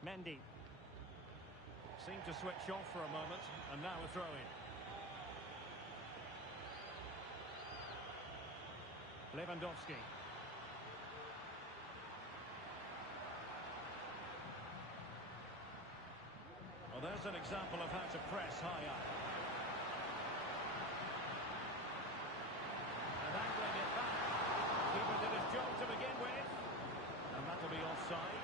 Mendy. Seemed to switch off for a moment, and now a throw-in. Lewandowski. Well, there's an example of how to press high up. And angling it back. Keeper did his job to begin with. And that'll be offside.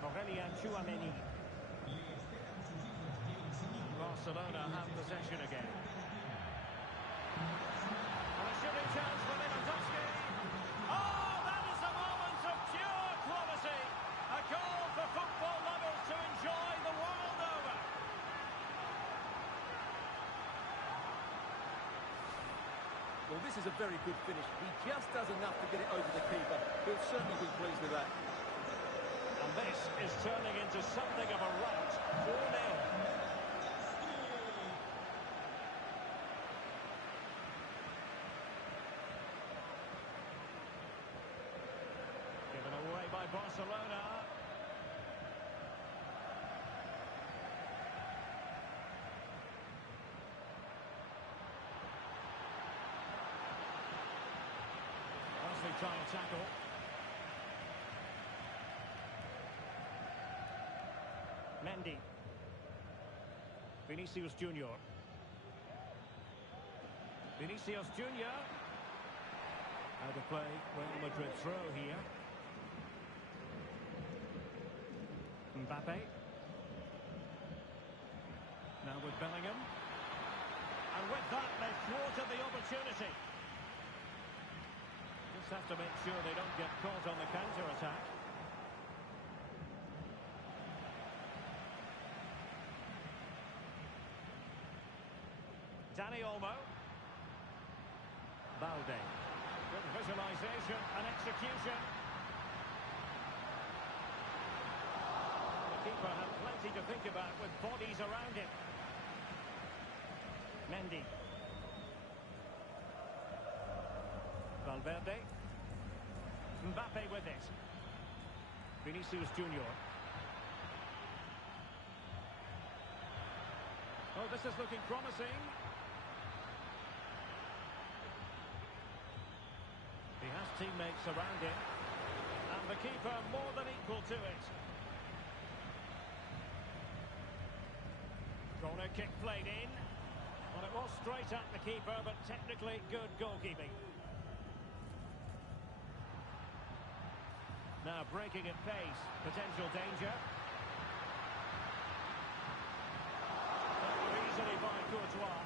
Aurelien Tchouameni. Barcelona have possession again. And a shooting chance for Lewandowski. Oh, that is a moment of pure quality. A goal for football lovers to enjoy the world over. Well, this is a very good finish. He just does enough to get it over the keeper. He'll certainly be pleased with that. And this is turning into something of a rout. 4-0. Given away by Barcelona. As they try and tackle. Mendy. Vinicius Junior. Vinicius Junior. Out of play. Real Madrid throw here. Mbappe. Now with Bellingham. And with that, they've thwarted the opportunity. Just have to make sure they don't get caught on the counter-attack. Dani Olmo. Balde. Good visualisation and execution. The keeper had plenty to think about with bodies around him. Mendy. Valverde. Mbappe with it. Vinicius Junior. Oh, this is looking promising. He has teammates around him. And the keeper more than equal to it. Corner kick played in. Well, it was straight at the keeper, but technically good goalkeeping. Now breaking at pace. Potential danger. Covered easily by Courtois.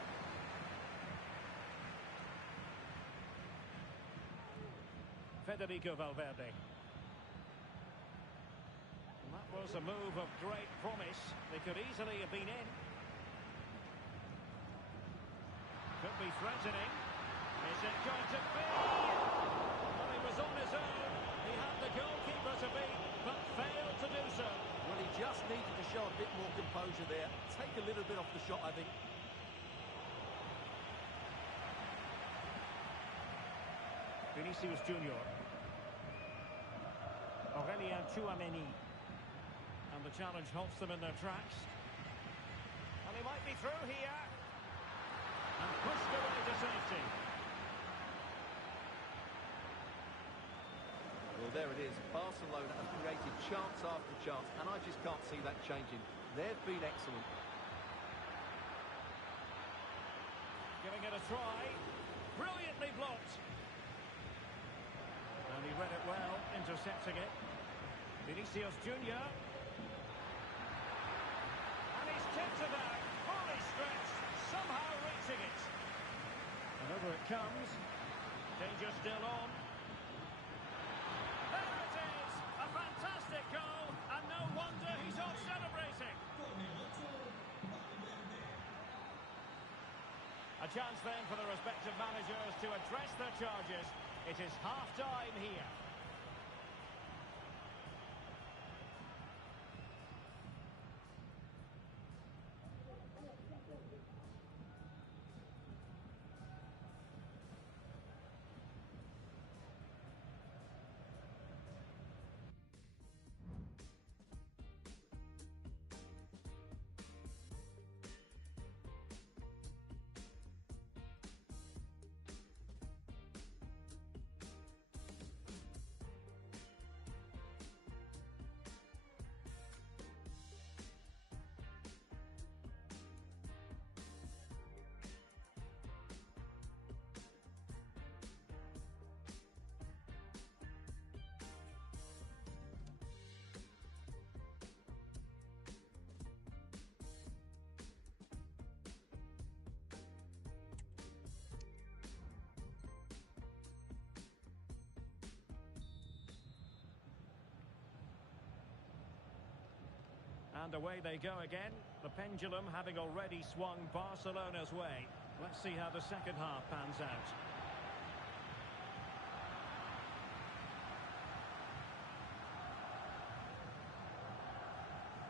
Federico Valverde. And that was a move of great promise. They could easily have been in. Could be threatening. Is it going to be? Well, he was on his own. He had the goalkeeper to beat, but failed to do so. Well, he just needed to show a bit more composure there. Take a little bit off the shot, I think. Vinicius Junior. Aurelien Tchouameni. And the challenge halts them in their tracks. And he might be through here. And pushed away to safety. Well, there it is. Barcelona have created chance after chance, and I just can't see that changing. They've been excellent. Giving it a try. Brilliantly blocked. And he read it well, intercepting it. Vinicius Junior. And he's tipped it out. Fully stretched. Somehow reaching it. And over it comes. Danger still on. There it is! A fantastic goal, and no wonder he's off celebrating. A chance then for the respective managers to address their charges. It is half-time here. And away they go again. The pendulum having already swung Barcelona's way. Let's see how the second half pans out.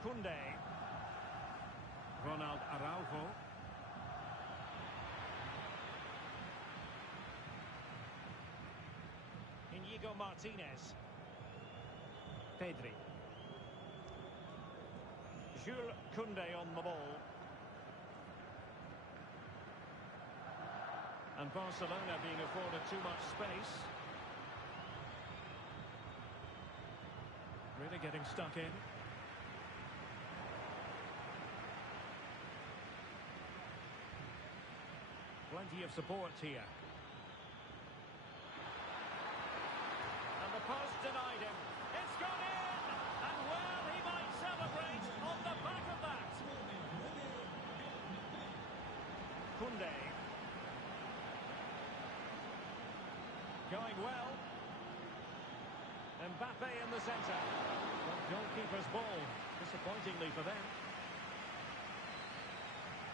Koundé. Ronald Araujo. Inigo Martinez. Pedri. Jules Koundé on the ball. And Barcelona being afforded too much space. Really getting stuck in. Plenty of support here. And the post denied him. It's gone in! And well, he might celebrate on the back of that. Koundé. Going well. Mbappe in the centre. Well, goalkeeper's ball, disappointingly for them.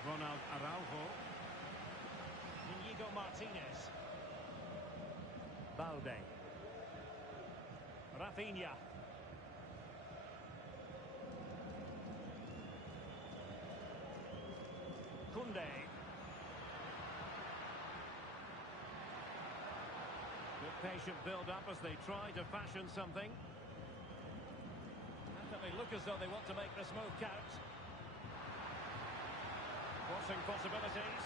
Ronald Araujo. Inigo Martinez. Balde. Rafinha. Koundé. Good patient build-up as they try to fashion something. Definitely look as though they want to make this move count. Crossing possibilities.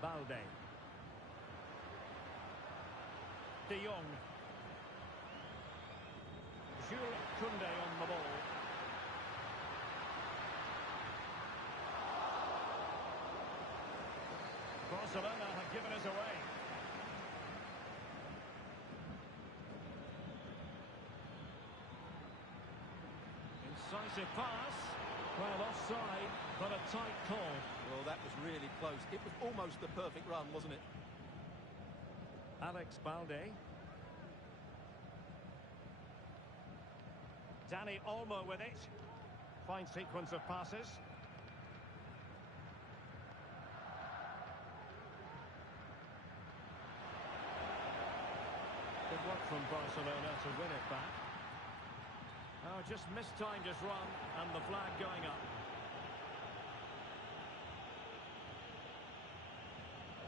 Balde. De Jong. Jules Koundé on the ball. Barcelona have given us away. Incisive pass. Well, offside, but a tight call. Well, that was really close. It was almost the perfect run, wasn't it? Alex Balde. Dani Olmo with it. Fine sequence of passes. Good work from Barcelona to win it back. Oh, just mistimed his run and the flag going up.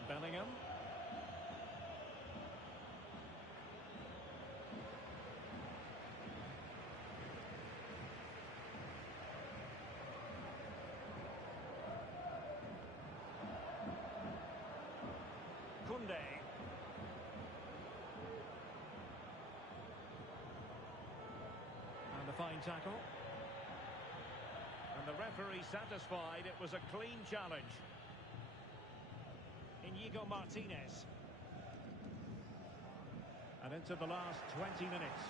Bellingham. Koundé. And a fine tackle. And the referee satisfied it was a clean challenge. Inigo Martinez. And into the last 20 minutes.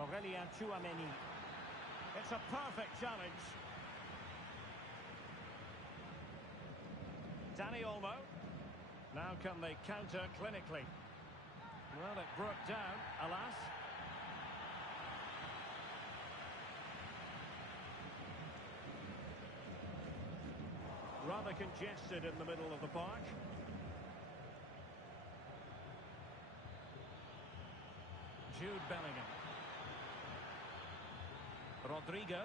Aurelien Tchouameni. It's a perfect challenge. Dani Olmo. Now can they counter clinically? Well, it broke down, alas. Rather congested in the middle of the park. Jude Bellingham. Rodrigo.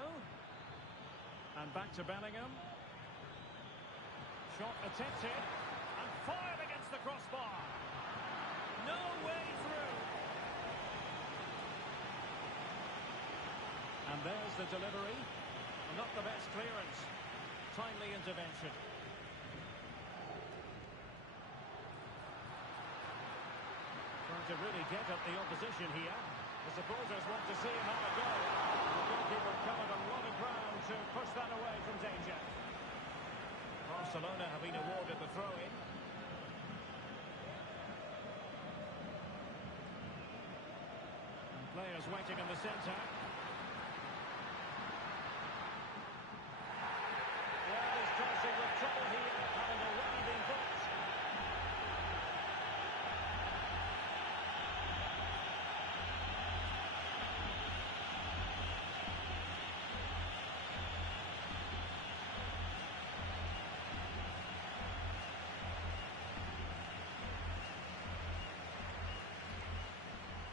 And back to Bellingham. Shot attempted. And fired against the crossbar. No way through. And there's the delivery. Not the best clearance. Timely intervention. Trying to really get at the opposition here. The supporters want to see him have a go. The goalkeeper covered a lot of ground to push that away from danger. Barcelona have been awarded the throw-in. Players waiting in the centre. Well, he's facing with trouble here, having already been booked.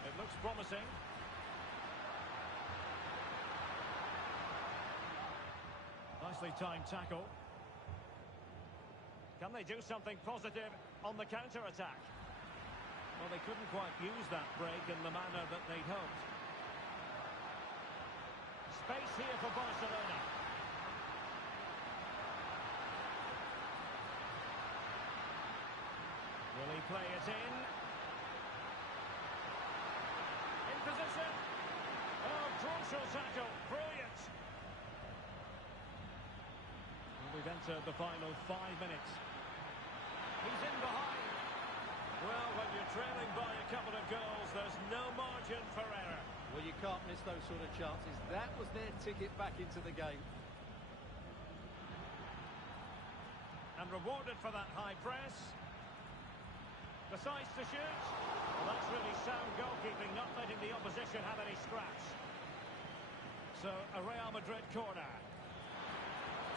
It looks promising. Nicely timed tackle. Can they do something positive on the counter-attack? Well, they couldn't quite use that break in the manner that they'd hoped. Space here for Barcelona. Will he play it in? In position. Oh, crucial tackle. Brilliant. We've entered the final 5 minutes. He's in behind. Well, when you're trailing by a couple of goals, there's no margin for error. Well, you can't miss those sort of chances. That was their ticket back into the game. rewarded for that high press. Decides to shoot. Well, that's really sound goalkeeping, not letting the opposition have any scraps. So, a Real Madrid corner.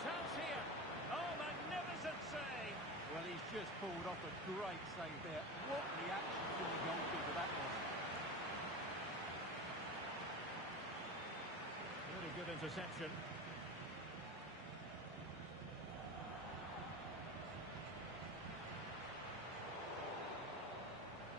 Chance here. Oh, magnificent save. Well, he's just pulled off a great save there. What reaction from the goalkeeper that was. Really good interception.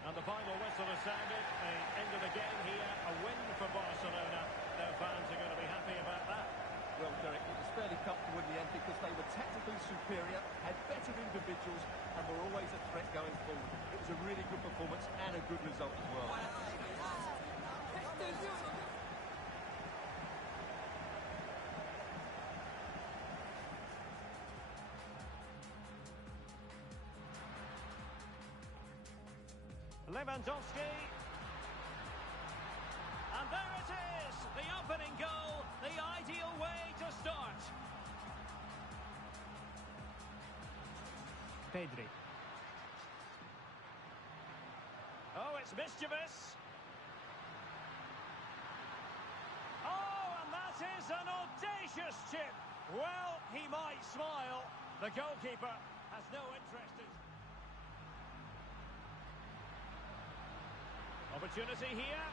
And the final whistle has sounded. The end of the game here. A win for Barcelona. Their fans are going to be happy about that. Well, Derek, it was fairly comfortable in the end because they were technically superior, had better individuals, and were always a threat going forward. It was a really good performance and a good result as well. Lewandowski. And there it is, the opening goal, the ideal way to start. Pedri. Oh, it's mischievous. Oh, and that is an audacious chip. Well, he might smile. The goalkeeper has no interest in... Opportunity here.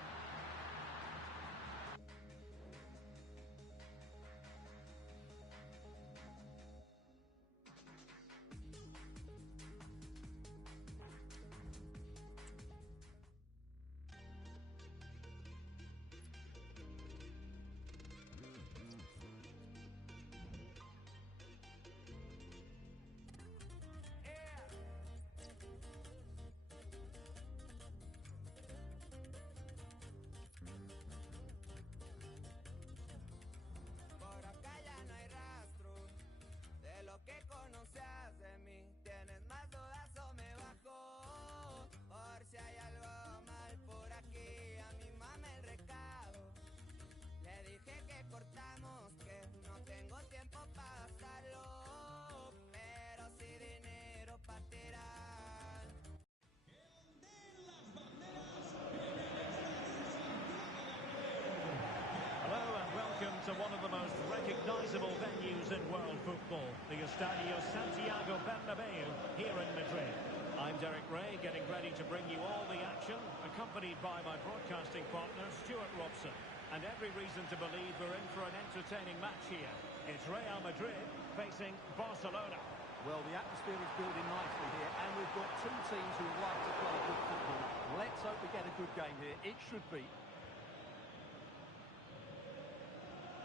To one of the most recognisable venues in world football, the Estadio Santiago Bernabeu here in Madrid. I'm Derek Ray, getting ready to bring you all the action, accompanied by my broadcasting partner, Stuart Robson. And every reason to believe we're in for an entertaining match here. It's Real Madrid facing Barcelona. Well, the atmosphere is building nicely here, and we've got two teams who like to play good football. Let's hope we get a good game here. It should be.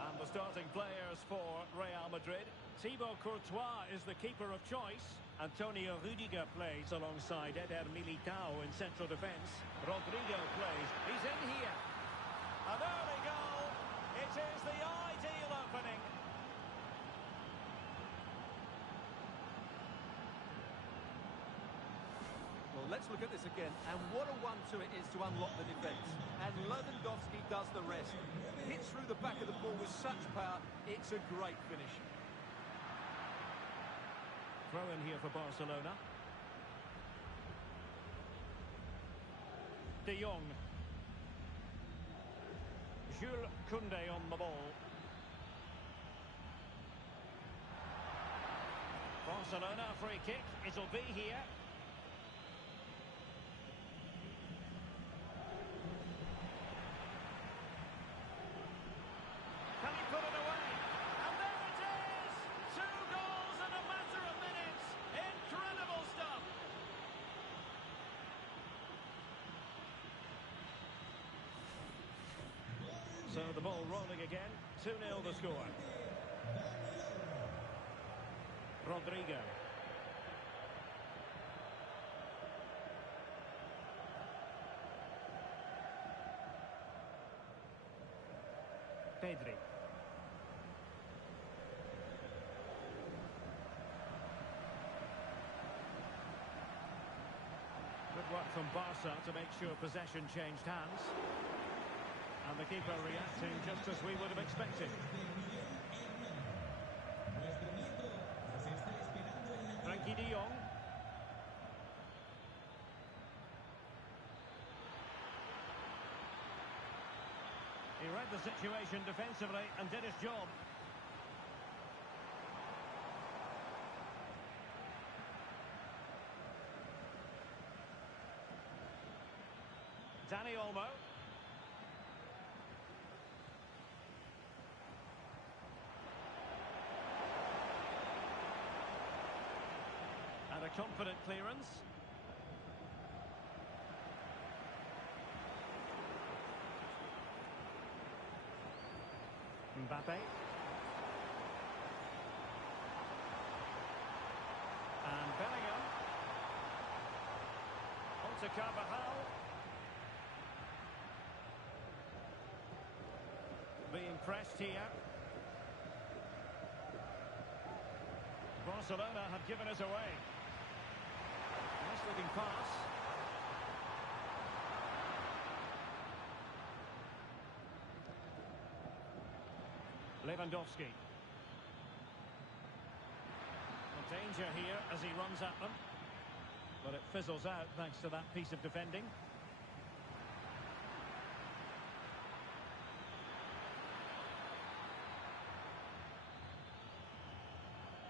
And the starting players for Real Madrid. Thibaut Courtois is the keeper of choice. Antonio Rudiger plays alongside Eder Militao in central defence. Rodrigo plays. He's in here. An early goal. It is the ideal opening. Well, let's look at this again. And what a one-two it is to unlock the defence. And Lewandowski does the rest. Hits through the back of the ball with such power. It's a great finish. Throw in here for Barcelona. De Jong. Jules Koundé on the ball. Barcelona free kick. It'll be here. Can he put it away? And there it is! 2 goals in a matter of minutes. Incredible stuff. So the ball rolling again. 2-0 the score. Rodrigo. Pedri. Good work from Barca to make sure possession changed hands. And the keeper reacting just as we would have expected. Frankie the situation defensively and did his job. Dani Olmo. And a confident clearance. Mbappe. And Bellingham. On to Carvajal. Being pressed here. Barcelona have given us away. Nice looking pass. Lewandowski. Danger here as he runs at them. But it fizzles out thanks to that piece of defending.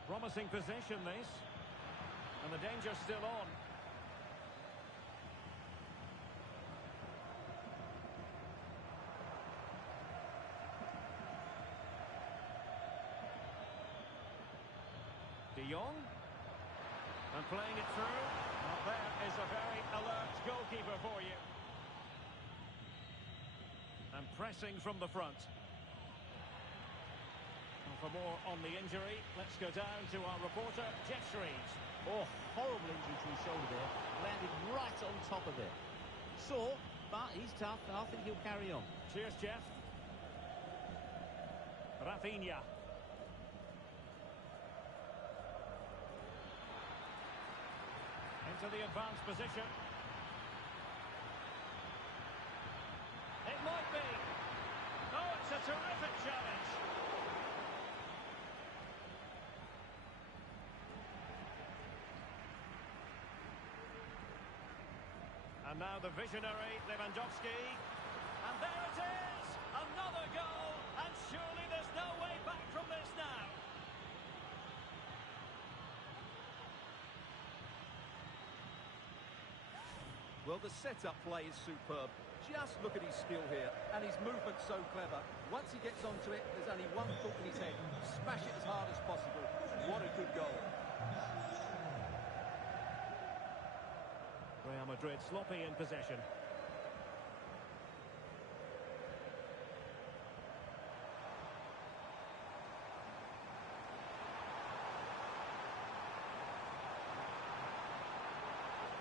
Promising position this. And the danger's still on. De Jong. And playing it through. Well, there is a very alert goalkeeper for you. And pressing from the front. And for more on the injury, let's go down to our reporter, Jeff Shreves. Oh, horrible injury to his shoulder there. Landed right on top of it. Sore, but he's tough, and I think he'll carry on. Cheers, Jeff. Rafinha. Into the advanced position. It might be. Oh, it's a terrific challenge. And now the visionary Lewandowski. And there it is! Another goal! And surely there's no way back from this now. Well, the setup play is superb. Just look at his skill here, and his movement's so clever. Once he gets onto it, there's only one thought in his head. Smash it as hard as possible. What a good goal. Real Madrid sloppy in possession.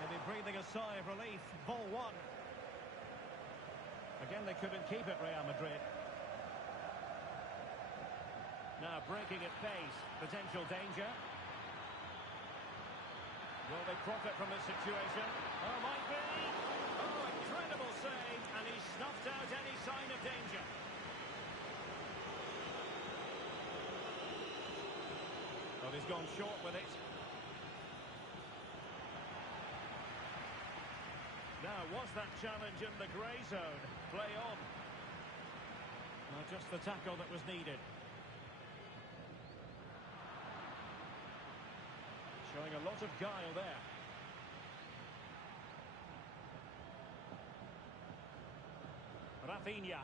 Maybe breathing a sigh of relief. Ball one. Again, they couldn't keep it, Real Madrid. Now breaking at pace. Potential danger. Will they profit from this situation? Oh, might be. Oh, incredible save. And he snuffed out any sign of danger. Well, he's gone short with it. Now, was that challenge in the grey zone? Play on. Well, just the tackle that was needed. Showing a lot of guile there. Rafinha.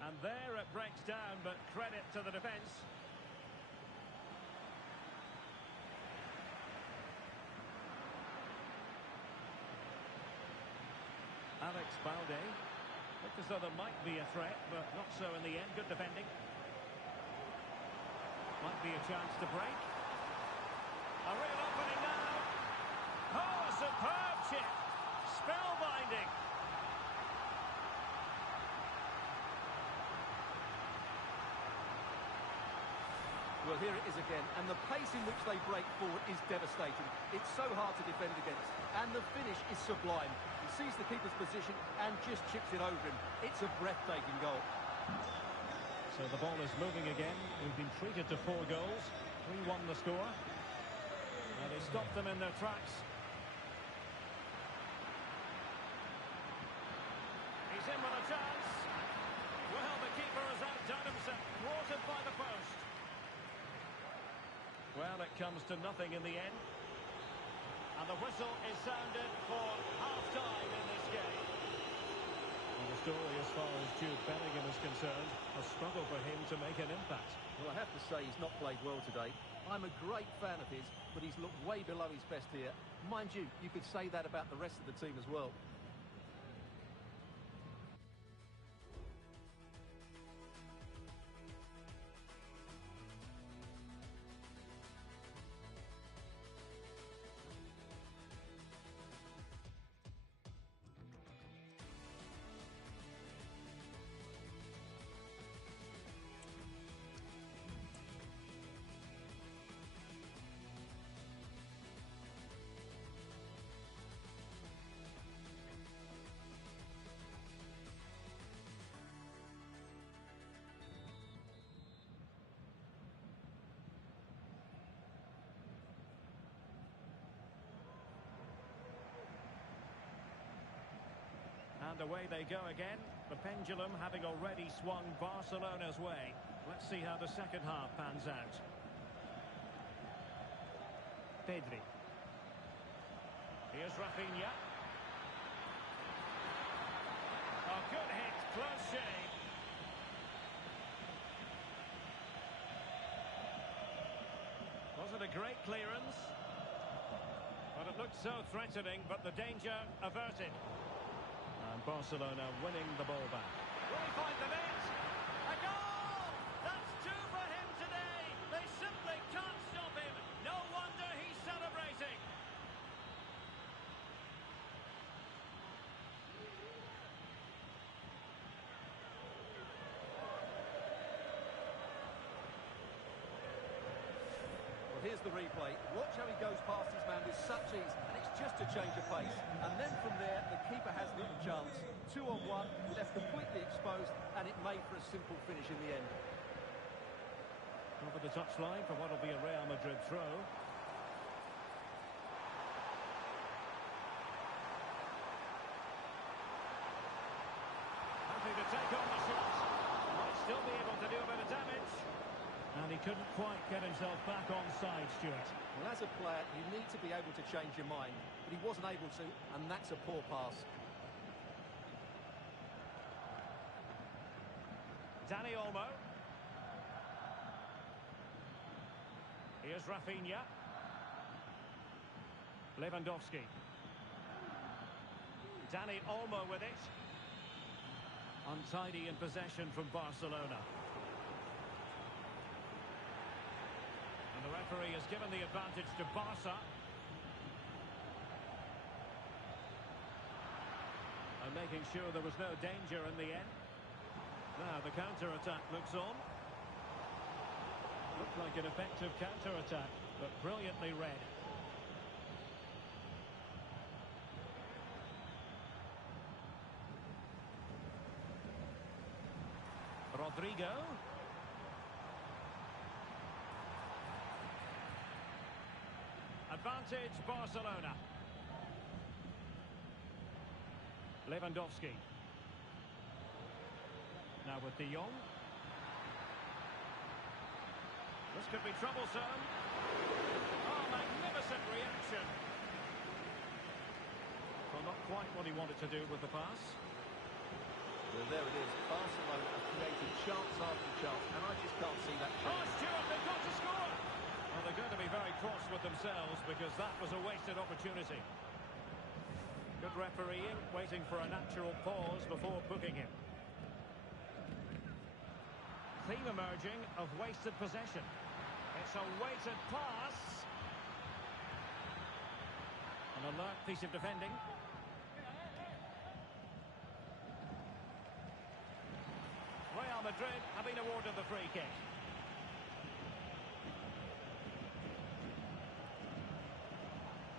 And there it breaks down, but credit to the defence. Alex Balde. Looked as though there might be a threat, but not so in the end. Good defending. Might be a chance to break. A real opening now. Oh, a superb chip. Spellbinding. Well, here it is again, and the pace in which they break forward is devastating. It's so hard to defend against, and the finish is sublime. He sees the keeper's position and just chips it over him. It's a breathtaking goal. So the ball is moving again. We've been treated to 4 goals. 3-1 the score. And they stopped them in their tracks. He's in with a chance. Well, the keeper has outdone himself, thwarted by the post. Well, it comes to nothing in the end. And the whistle is sounded for half-time in this game. Well, the story as far as Jude Bellingham is concerned, a struggle for him to make an impact. Well, I have to say he's not played well today. I'm a great fan of his, but he's looked way below his best here. Mind you, you could say that about the rest of the team as well. And away they go again. The pendulum having already swung Barcelona's way. Let's see how the second half pans out. Pedri. Here's Rafinha. A good hit, close shave. Wasn't a great clearance. But it looked so threatening, but the danger averted. And Barcelona winning the ball back. Will he find the net? A goal! That's two for him today. They simply can't stop him. No wonder he's celebrating. Well, here's the replay. Watch how he goes past his man with such ease, and it's just a change of pace. And then from there, the keeper has little chance. 2-on-1, left completely exposed, and it made for a simple finish in the end. Over the touchline for what will be a Real Madrid throw. Happy to take on the shot. Might still be able to do a bit of damage. And he couldn't quite get himself back onside, Stuart. Well, as a player, you need to be able to change your mind, but he wasn't able to, and that's a poor pass. Dani Olmo. Here's Rafinha. Lewandowski. Dani Olmo with it. Untidy in possession from Barcelona. And the referee has given the advantage to Barca. And making sure there was no danger in the end. Now the counter-attack looks on. Looked like an effective counter-attack, but brilliantly read. Rodrigo. Advantage Barcelona. Lewandowski. Now with De Jong. This could be troublesome. Oh, magnificent reaction. Well, not quite what he wanted to do with the pass. Well, there it is. Barcelona have created chance after chance, and I just can't see that Oh, chance. Stuart, they've got to score! Well, they're going to be very cross with themselves because that was a wasted opportunity. Good refereeing, waiting for a natural pause before booking him. Theme emerging of wasted possession. It's a weighted pass. An alert piece of defending. Real Madrid have been awarded the free kick.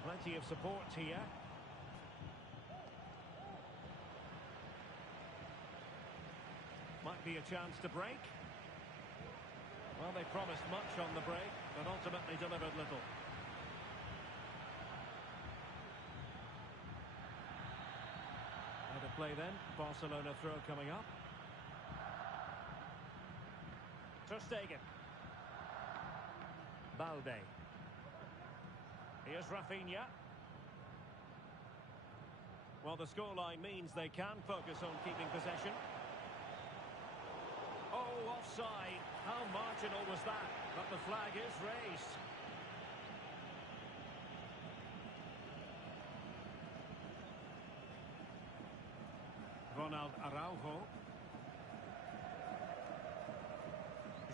Plenty of support here. Might be a chance to break. Well, they promised much on the break, but ultimately delivered little. Out of play then. Barcelona throw coming up. Ter Stegen. Balde. Here's Rafinha. Well, the scoreline means they can focus on keeping possession. Oh, offside. How marginal was that? But the flag is raised. Ronald Araujo.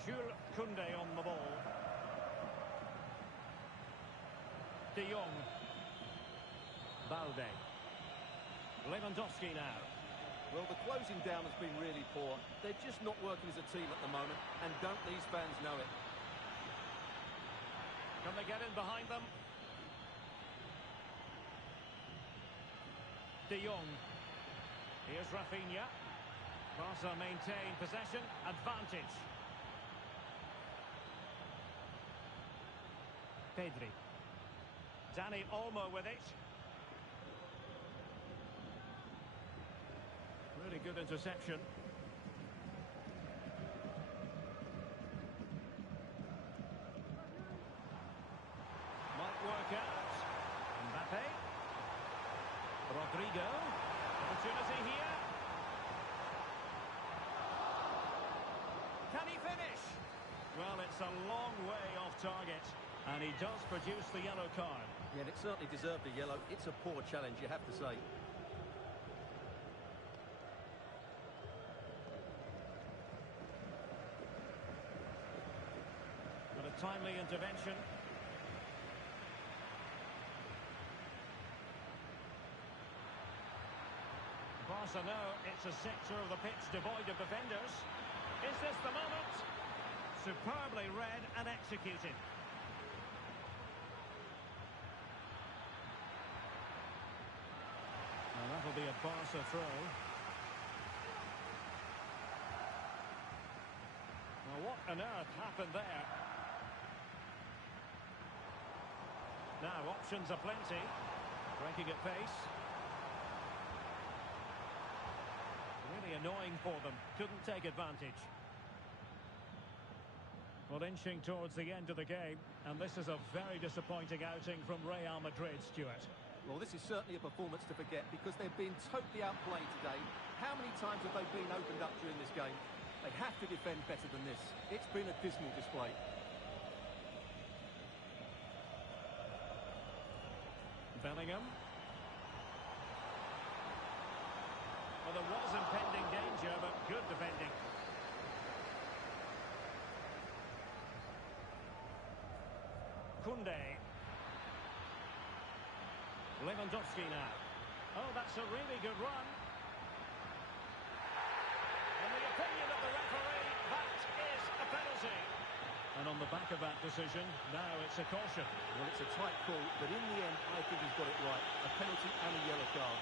Jules Koundé on the ball. De Jong. Balde. Lewandowski now. Well, the closing down has been really poor. They're just not working as a team at the moment, and don't these fans know it? Can they get in behind them? De Jong. Here's Rafinha. Barca maintain possession, advantage. Pedri. Dani Olmo with it. Really good interception. Might work out. Mbappe. Rodrigo. Opportunity here. Can he finish? Well, it's a long way off target. And he does produce the yellow card. Yeah, and it certainly deserved a yellow. It's a poor challenge, you have to say. But a timely intervention. Barca know it's a sector of the pitch devoid of defenders. Is this the moment? Superbly read and executed. Now that'll be a Barca throw. Now what on earth happened there? Now options are plenty. Breaking at pace. Really annoying for them. Couldn't take advantage. Well, inching towards the end of the game, and this is a very disappointing outing from Real Madrid, Stuart. Well, this is certainly a performance to forget because they've been totally outplayed today. How many times have they been opened up during this game? They have to defend better than this. It's been a dismal display. Bellingham. Well, there was impending danger, but good defending. Koundé. Lewandowski now. Oh, that's a really good run. In the opinion of the referee, that is a penalty. And on the back of that decision, now it's a caution. Well, it's a tight call, but in the end, I think he's got it right. A penalty and a yellow card.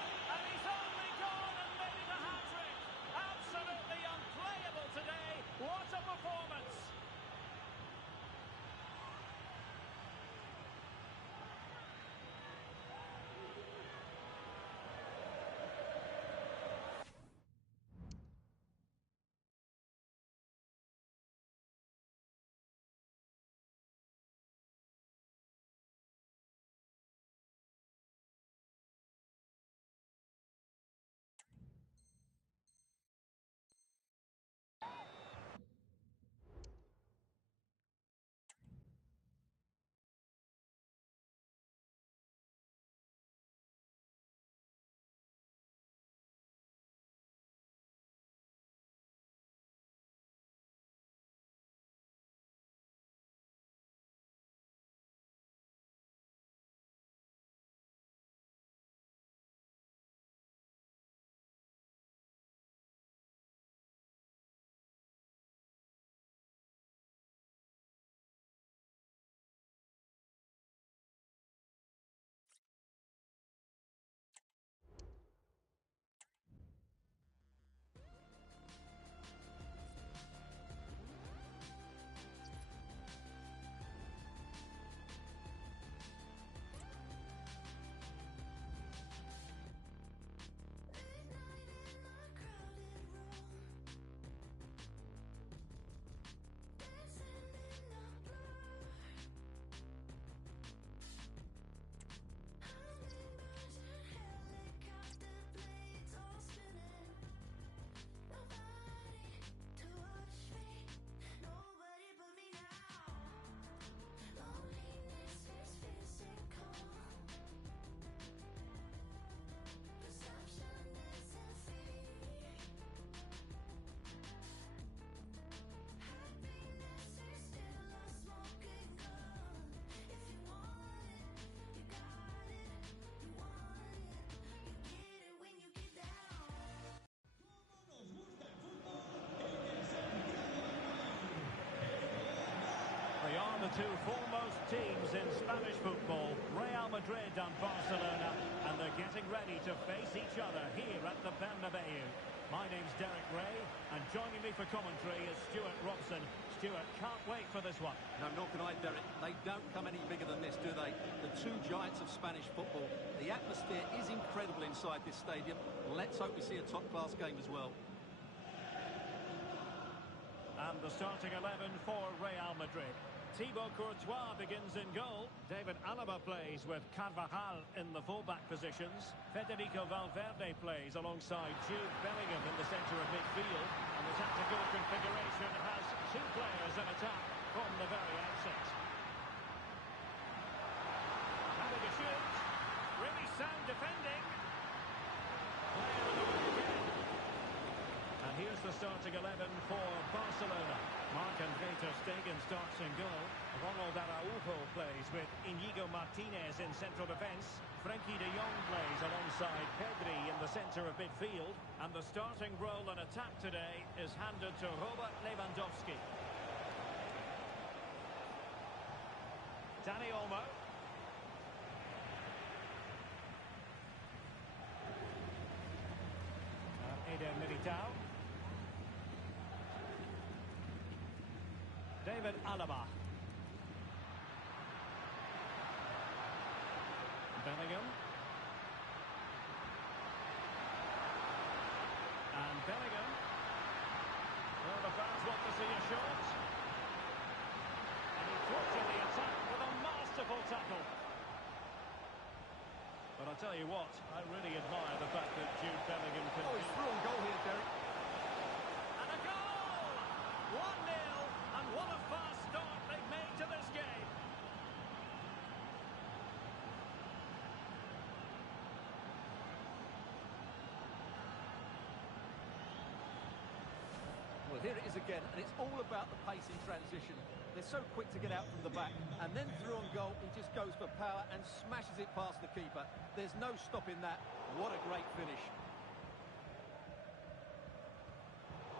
two foremost teams in Spanish football, Real Madrid and Barcelona, and they're getting ready to face each other here at the Bernabeu. My name's Derek Ray, and joining me for commentary is Stuart Robson. Stuart, can't wait for this one. No, nor can I, Derek. They don't come any bigger than this, do they? The two giants of Spanish football. The atmosphere is incredible inside this stadium. Let's hope we see a top-class game as well. And the starting 11 for Real Madrid. Thibaut Courtois begins in goal. David Alaba plays with Carvajal in the fullback positions. Federico Valverde plays alongside Jude Bellingham in the centre of midfield. And the tactical configuration has two players in attack from the very outset. Having a shoot. Really sound defending. Player in the way again. And here's the starting 11 for Barcelona. Marc-André ter Stegen starts in goal. Ronald Araujo plays with Íñigo Martínez in central defence. Frenkie de Jong plays alongside Pedri in the centre of midfield. And the starting role in attack today is handed to Robert Lewandowski. Dani Olmo. Eder Militao. David Alaba. Bellingham. And Bellingham. Well, the fans want to see a shot. And he thwarted the attack with a masterful tackle. But I'll tell you what, I really admire the fact that Jude Bellingham can... Oh, he's through on goal here, Derek. And a goal! 1-0. And what a fast start they've made to this game. Well, here it is again, and it's all about the pace in transition. They're so quick to get out from the back, and then through on goal, he just goes for power and smashes it past the keeper. There's no stopping that. What a great finish.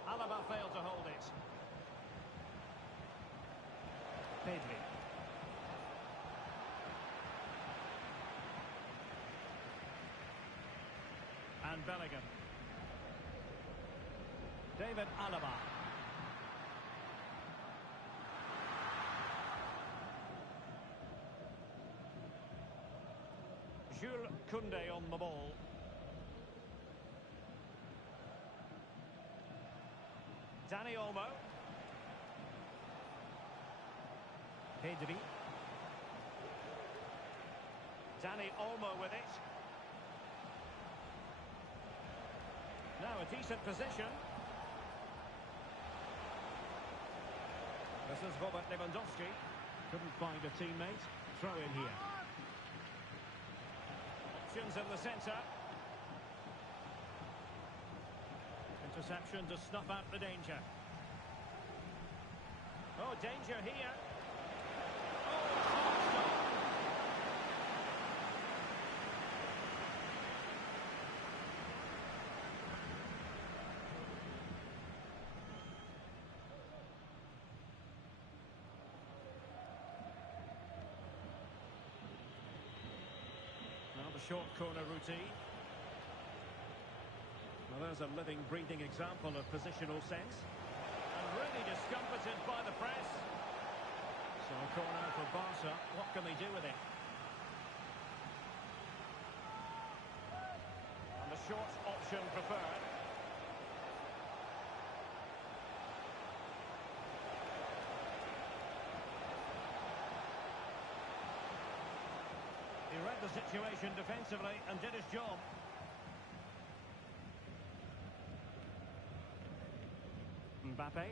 Alaba failed to hold it. Pedri. And Bellingham. David Alaba. Jules Koundé on the ball. Dani Olmo. Pedri. Dani Olmo with it. Now a decent position. This is Robert Lewandowski. Couldn't find a teammate. Throw in here. Options in the centre. Interception to snuff out the danger. Oh, danger here. Now the short corner routine. Well, there's a living, breathing example of positional sense. And really discomfited by the press. So a corner for Barca. What can they do with it? And the short option preferred. He read the situation defensively and did his job. Mbappe.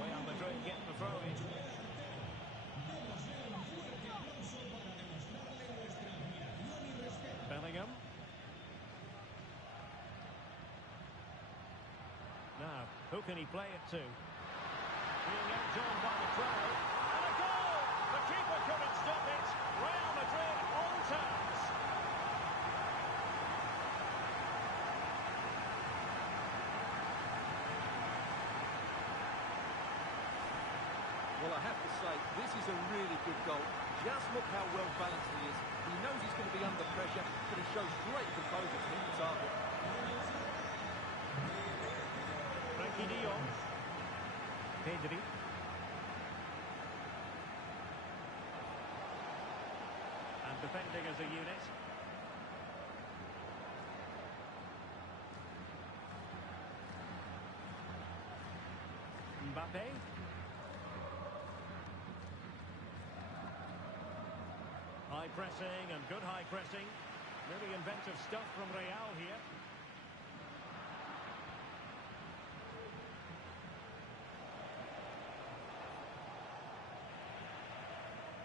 Real Madrid get the throw in. Bellingham. Now, who can he play it to? Being outdone by the crowd. And a goal! The keeper couldn't stop it. Real Madrid on terms. I have to say, this is a really good goal. Just look how well balanced he is. He knows he's going to be under pressure, but he shows great composure to hit the target. Frankie de Jong. Pedri. And defending as a unit. Mbappe. High pressing and good high pressing. Really inventive stuff from Real here.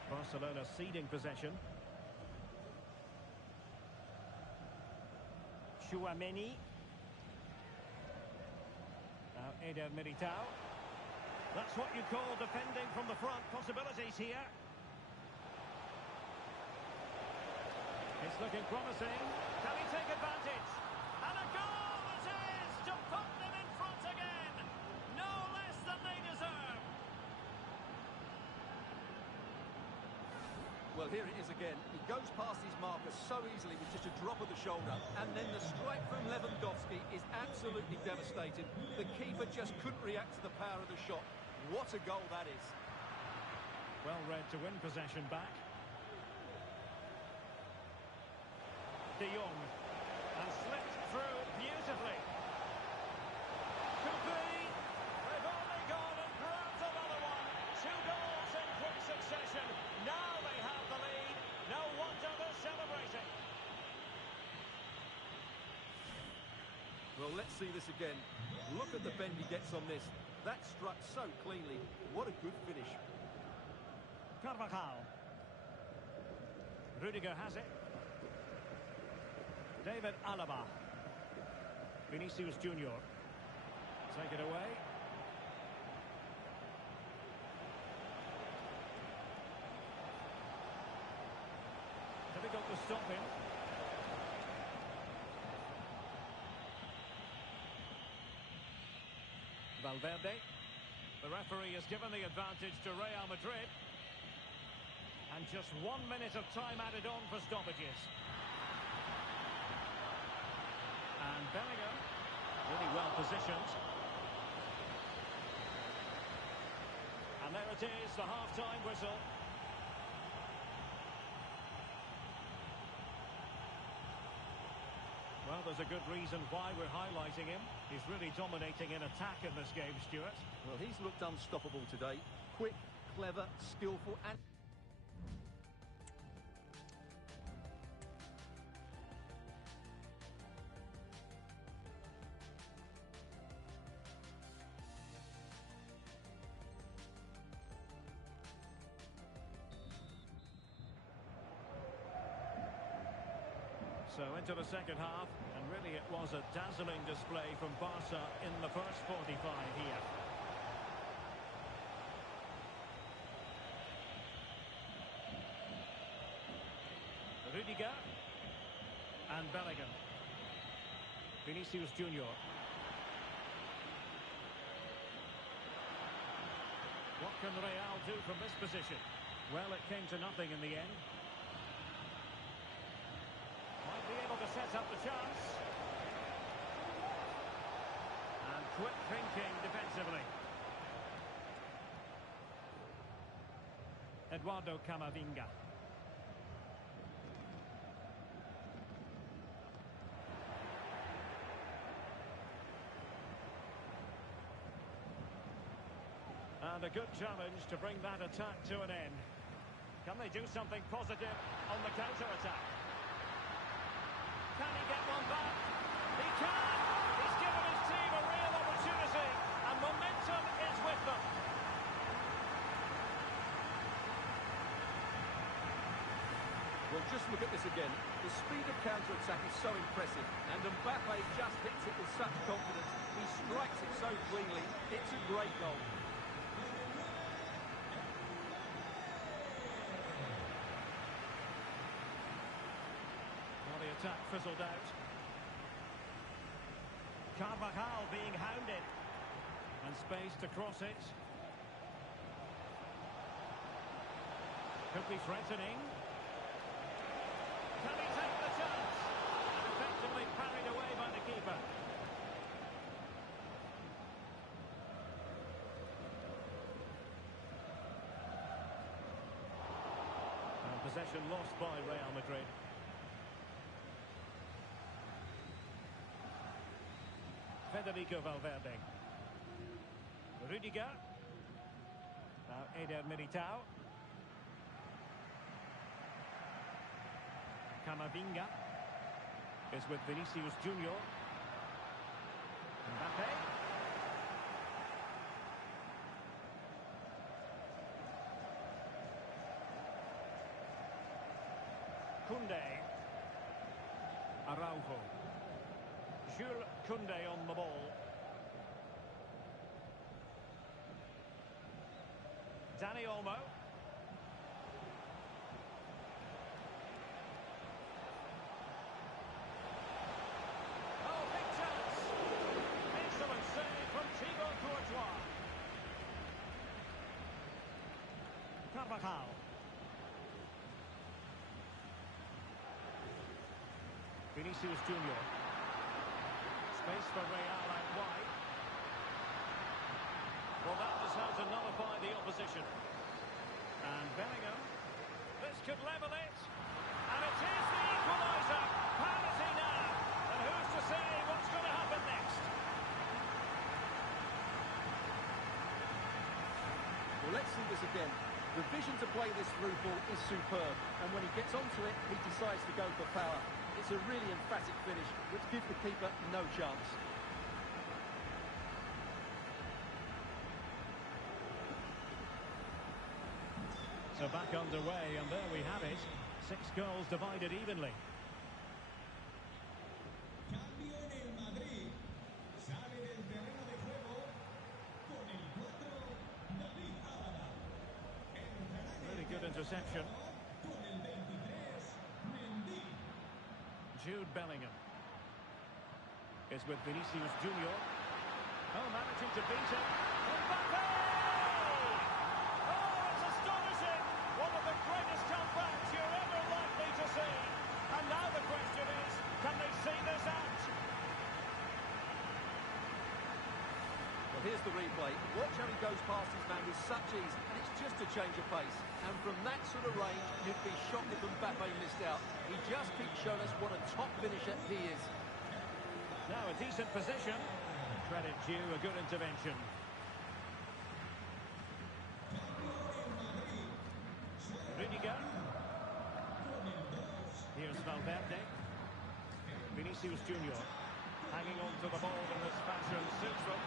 Barcelona ceding possession. Chouameni. Now Eder Militao. That's what you call defending from the front. Possibilities here. It's looking promising. Can he take advantage? And a goal it is to put them in front again. No less than they deserve. Well, here it is again. He goes past his marker so easily with just a drop of the shoulder. And then the strike from Lewandowski is absolutely devastating. The keeper just couldn't react to the power of the shot. What a goal that is. Well read to win possession back. De Jong. And slipped through beautifully. Could be. They've only gone and grabbed another one. 2 goals in quick succession. Now they have the lead. No wonder they're celebrating. Well, let's see this again. Look at the bend he gets on this. That struck so cleanly. What a good finish. Carvajal. Rudiger has it. David Alaba. Vinicius Junior. Take it away. Difficult to stop him. Valverde. The referee has given the advantage to Real Madrid. And just 1 minute of time added on for stoppages. And Bellingham, really well positioned. And there it is, the half-time whistle. Well, there's a good reason why we're highlighting him. He's really dominating in attack in this game, Stuart. Well, he's looked unstoppable today. Quick, clever, skillful and... So into the second half, and really it was a dazzling display from Barca in the first 45 here. Rudiger and Bellingham. Vinicius Junior. What can Real do from this position? Well, it came to nothing in the end. Might be able to set up the chance. And quick thinking defensively. Eduardo Camavinga. And a good challenge to bring that attack to an end. Can they do something positive on the counter-attack? Can he get one back? He can! He's given his team a real opportunity, and momentum is with them. Well, just look at this again. The speed of counter-attack is so impressive, and Mbappe just hits it with such confidence. He strikes it so cleanly. It's a great goal. Attack fizzled out. Carvajal being hounded. And space to cross it. Could be threatening. Can he take the chance? And effectively parried away by the keeper. And possession lost by Real Madrid. Federico Valverde. Rudiger. Now Eder Militao. Camavinga is with Vinicius Junior. Mbappe. Koundé. Araujo. Jules Koundé on the ball. Dani Olmo. Oh, big chance. Excellent save from Thibaut Courtois. Carvajal. Vinicius Junior. Space for Real out wide. Well, that just helps to nullify the opposition. And Bellingham. This could level it. And it is the equaliser. Penalty now. And who's to say what's going to happen next? Well, let's see this again. The vision to play this through ball is superb. And when he gets onto it, he decides to go for power. It's a really emphatic finish, which gives the keeper no chance. So back underway, and there we have it. 6 goals divided evenly. Cambio en el Madrid. Sale del terreno de juego con el 4, David Álava. Entrará en el Really good interception. con el 23, Mendy. Jude Bellingham is with Vinicius Junior. Oh, managing to beat him. Mbappe! Oh, it's astonishing! One of the greatest comebacks you're ever likely to see. And now the question is, can they see this out? Well, here's the replay. Watch how he goes past his man with such ease, and it's just a change of pace. And from that sort of range, you'd be shocked if Mbappe missed out. He just keeps showing us what a top finisher he is. Now a decent position. Credit due, a good intervention. Rudiger. Here's Valverde. Vinicius Junior. Hanging on to the ball in this fashion suits them.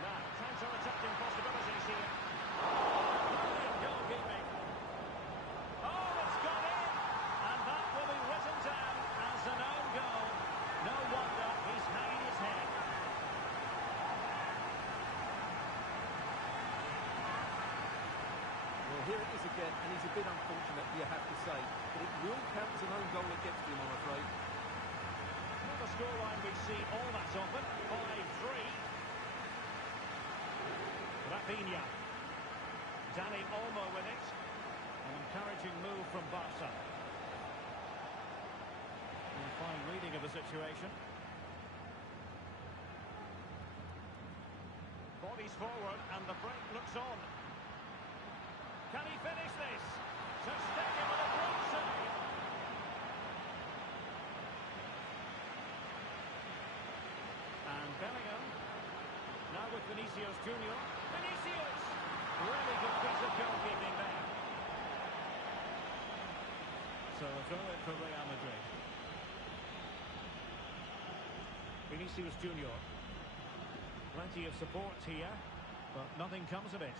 Now, counter-attacking possibilities here. Brilliant goalkeeping. Oh, it's gone in! And that will be written down as an own goal. No wonder he's hanging his head. Well, here it is again, and he's a bit unfortunate, you have to say. But it will count as an own goal against him, I'm afraid. Not a scoreline we see all that often. 5-3. Rafinha. Dani Olmo with it. An encouraging move from Barca. A fine reading of the situation. Bodies forward and the break looks on. Can he finish this? Ter Stegen with a great save. And Bellingham. Now with Vinicius Junior. Vinicius! Really good piece of goalkeeping there. So a throw in for Real Madrid. Vinicius Junior. Plenty of support here, but nothing comes of it.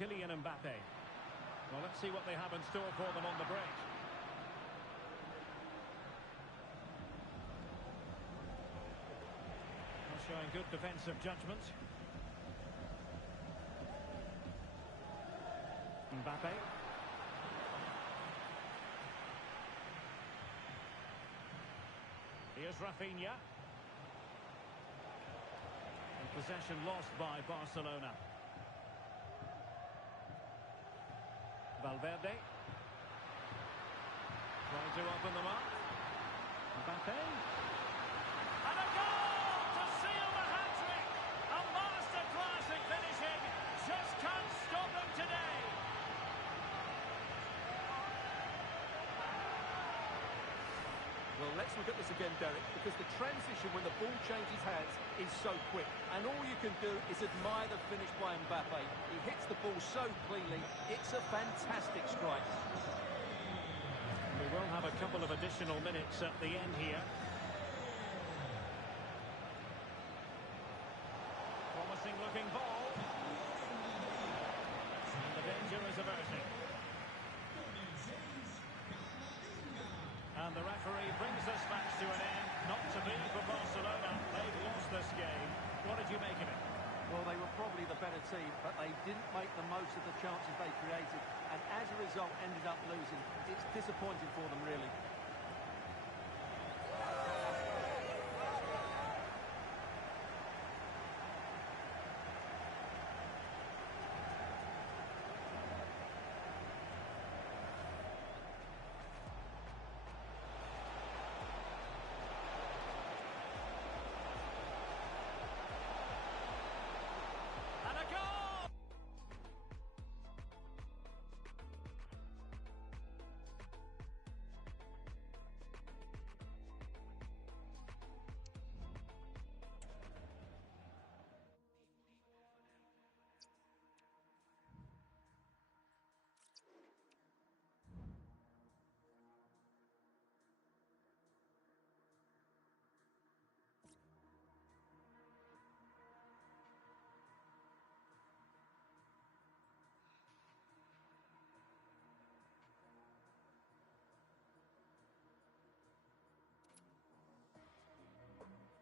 Kylian Mbappe. Well, let's see what they have in store for them on the break. Well, showing good defensive judgment. Mbappe. Here's Rafinha. And possession lost by Barcelona. Valverde. Trying to open them up. Mbappe. And a goal to seal the hat-trick! A masterclass in finishing. Just can't stop them today. Well, let's look at this again, Derek, because the transition when the ball changes hands is so quick. And all you can do is admire the finish by Mbappe. He hits the ball so cleanly. It's a fantastic strike. We will have a couple of additional minutes at the end here. Promising looking ball. And the danger is averted. And the referee brings this match to an end. Not to be for Barcelona. They've lost this game. What did you make of it? Well, they were probably the better team, but they didn't make the most of the chances they created, and as a result ended up losing. It's disappointing for them, really. And a goal!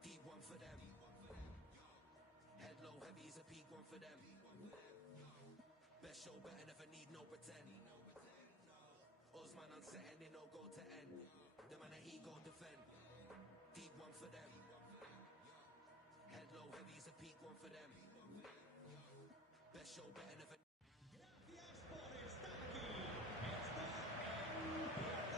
P1 for them. Head low heavy is a P1 for them. Best show better never need no pretend. Osman unsetting, they no go to end. The man that he go defend. P1 for them. Head low heavy is a P1 for them. Best show better never.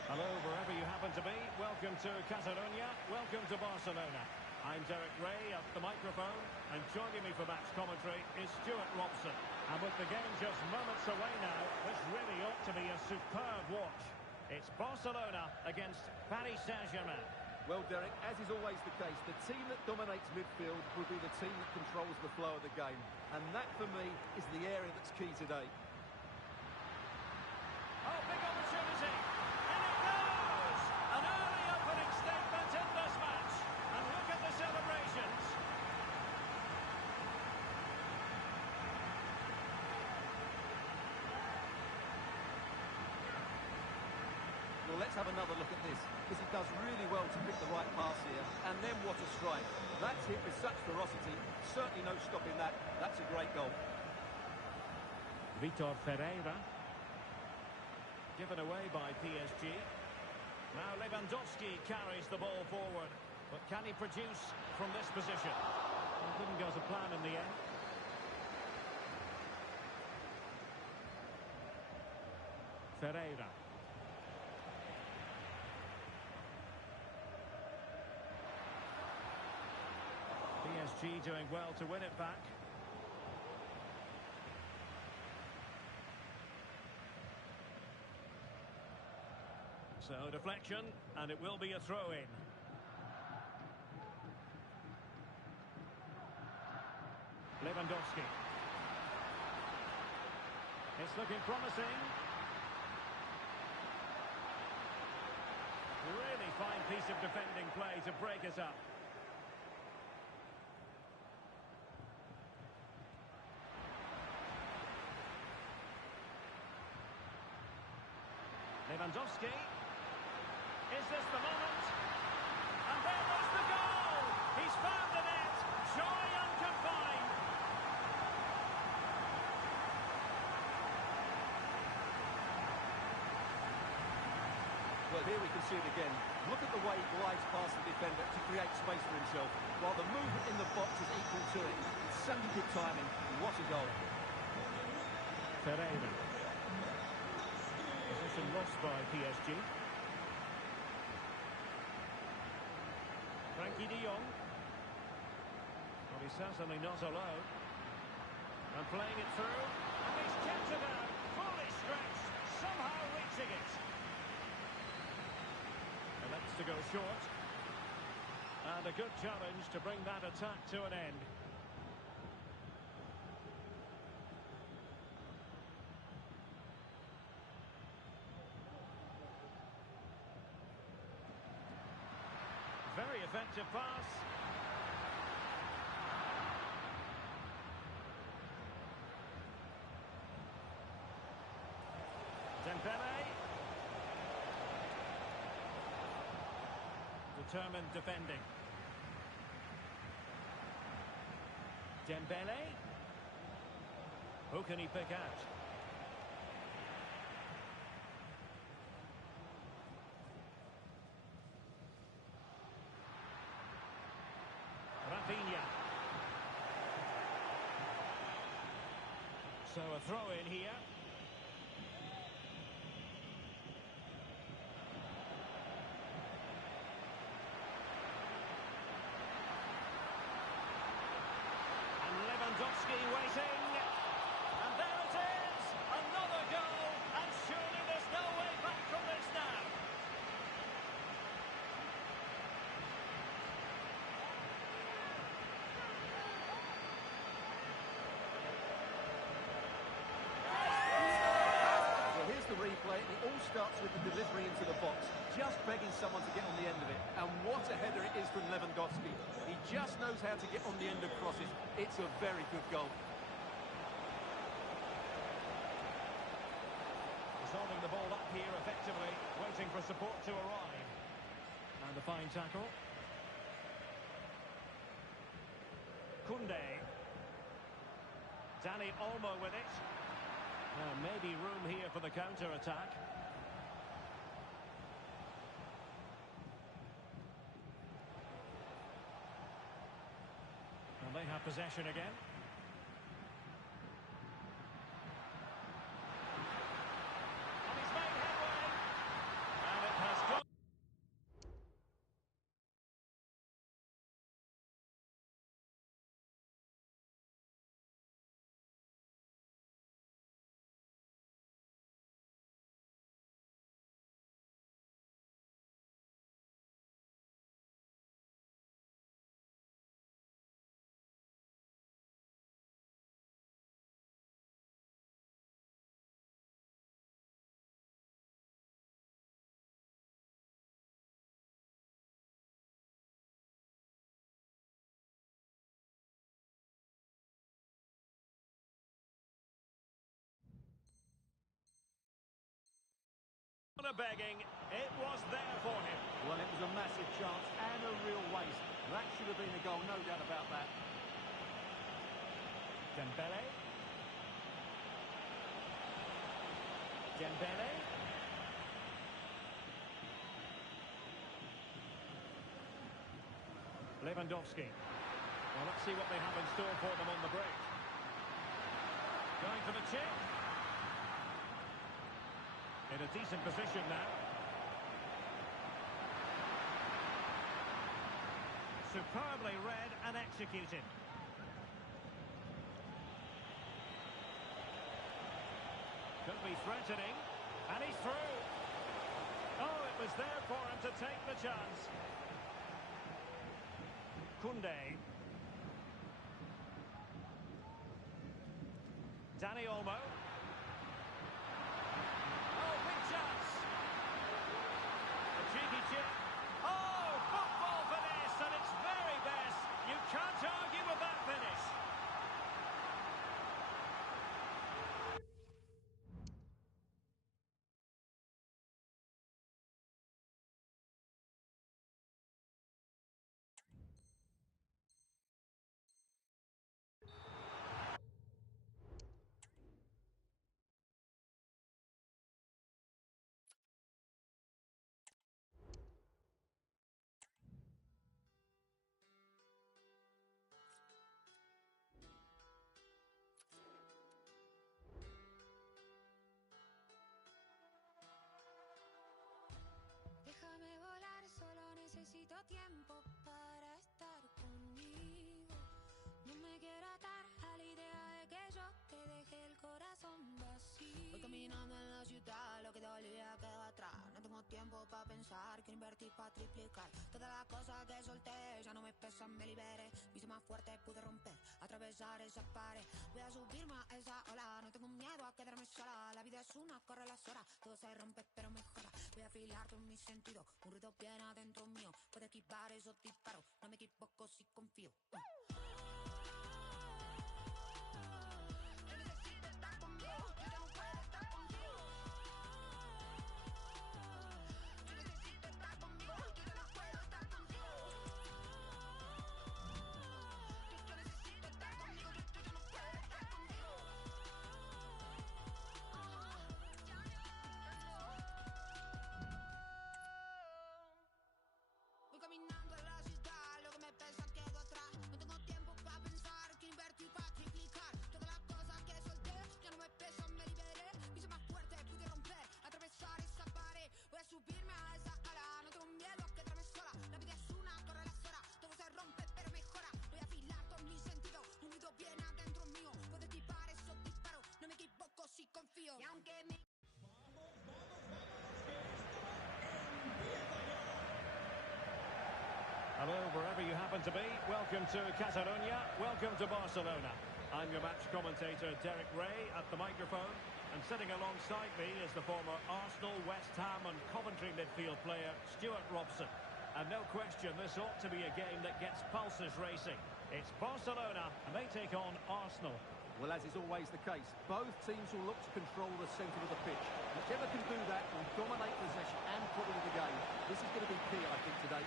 Hello, wherever you happen to be. Welcome to Catalonia. Welcome to Barcelona. I'm Derek Ray at the microphone, and joining me for match commentary is Stuart Robson. And with the game just moments away now, this really ought to be a superb watch. It's Barcelona against Paris Saint-Germain. Well, Derek, as is always the case, the team that dominates midfield will be the team that controls the flow of the game. And that, for me, is the area that's key today. Oh, big opportunity! And it goes! An early opening statement in this match. And look at the celebrations. Well, let's have another look at this, because he does really well to pick the right pass here. And then what a strike. That's hit with such ferocity. Certainly no stopping that. That's a great goal. Vitor Ferreira. Given away by PSG. Now Lewandowski carries the ball forward. But can he produce from this position? Well, didn't go to plan in the end. Ferreira. PSG doing well to win it back. So deflection, and it will be a throw-in. Lewandowski. It's looking promising. Really fine piece of defending play to break us up. Lewandowski. Is this the moment? And there was the goal! He's found the net! Joy unconfined! Here we can see it again. Look at the way he glides past the defender to create space for himself, while the movement in the box is equal to it. It's such good timing. What a goal. Pereira. Position lost by PSG. Frankie de Jong. Well, he's certainly not alone. And playing it through. And he's kept it out. Fully stretched. Somehow reaching it. Elects to go short. And a good challenge to bring that attack to an end. Very effective pass. Dembele. Determined defending. Dembele. Who can he pick out? Rafinha. So a throw in here. And Lewandowski waiting. And there it is! Another goal! And surely there's no way back from this now. Well, here's the replay. It all starts with the delivery into the box, just begging someone to get on the end of it. And what a header it is from Lewandowski. He just knows how to get on the end of crosses. It's a very good goal. He's holding the ball up here effectively, waiting for support to arrive. And a fine tackle. Koundé. Dani Olmo with it. Maybe room here for the counter-attack. And they have possession again. And he's made headway. And it has gone. Begging, it was there for him. Well, it was a massive chance and a real waste. That should have been a goal, no doubt about that. Dembele. Dembele. Lewandowski. Well, let's see what they have in store for them on the break. Going for the chip. In a decent position now. Superbly read and executed. Could be threatening. And he's through. Oh, it was there for him to take the chance. Koundé. Dani Olmo. Oh, big chance. A cheeky chip. Oh, football finesse at its very best. You can't argue with that finish. tiempo para estar conmigo. No me quiero atar a la idea de que yo te deje el corazón vacío. Voy caminando en la ciudad, lo que dolía quedó atrás. No tengo tiempo para pensar, quiero invertir para triplicar. Todas las cosas que solté ya no me pesan, me liberé. Me hice más fuerte, pude romper, atravesar esa pared. Voy a subirme a esa ola, no tengo miedo a quedarme sola. La vida es una, corre las horas, todo se rompe pero mejora. Voy a afilar todos mis sentidos, un ruido bien adentro mío. Puedo esquivar esos disparos, no me equivoco si confío. Voy caminando en la ciudad, lo que me pesa quedó atrás. No tengo tiempo para pensar, quiero invertir para triplicar. Todas las cosas que solté ya no me pesan, me liberé. Me hice más fuerte, pude romper, atravesar esa pared. Voy a subirme a esa ala, no tengo miedo a quedarme sola. La vida es una, corre las horas, todo se rompe pero mejora. Voy a afilar todos mis sentidos, un ruido bien adentro mío. Puedo esquivar esos disparos, no me equivoco si confío. Y aunque me... Hello, wherever you happen to be. Welcome to Catalonia. Welcome to Barcelona. I'm your match commentator, Derek Ray, at the microphone. And sitting alongside me is the former Arsenal, West Ham and Coventry midfield player, Stuart Robson. And no question, this ought to be a game that gets pulses racing. It's Barcelona, and they take on Arsenal. Well, as is always the case, both teams will look to control the centre of the pitch. Whichever can do that will dominate possession and probably the game. This is going to be key, I think, today.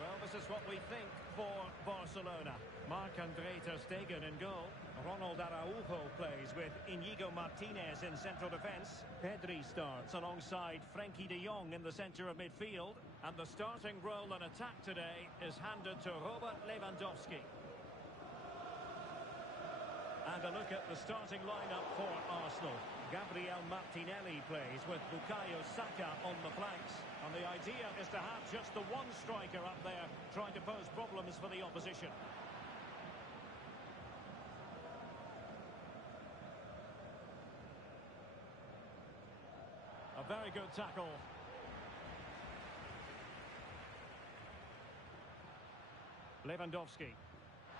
Well, this is what we think for Barcelona. Marc-André ter Stegen in goal. Ronald Araujo plays with Inigo Martinez in central defence. Pedri starts alongside Frenkie de Jong in the centre of midfield. And the starting role in attack today is handed to Robert Lewandowski. And a look at the starting lineup for Arsenal. Gabriel Martinelli plays with Bukayo Saka on the flanks. And the idea is to have just the one striker up there trying to pose problems for the opposition. A very good tackle. Lewandowski.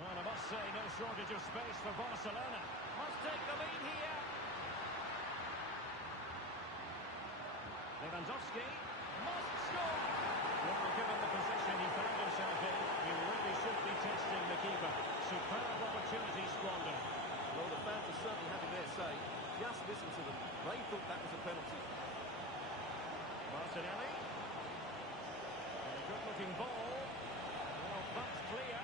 Well, I must say, no shortage of space for Barcelona. Must take the lead here. Lewandowski must score. Well, given the position he found himself in, he really should be testing the keeper. Superb opportunity squandered. Well, the fans are certainly having their say. Just listen to them. They thought that was a penalty. Martinelli. A good-looking ball. Well, that's clear.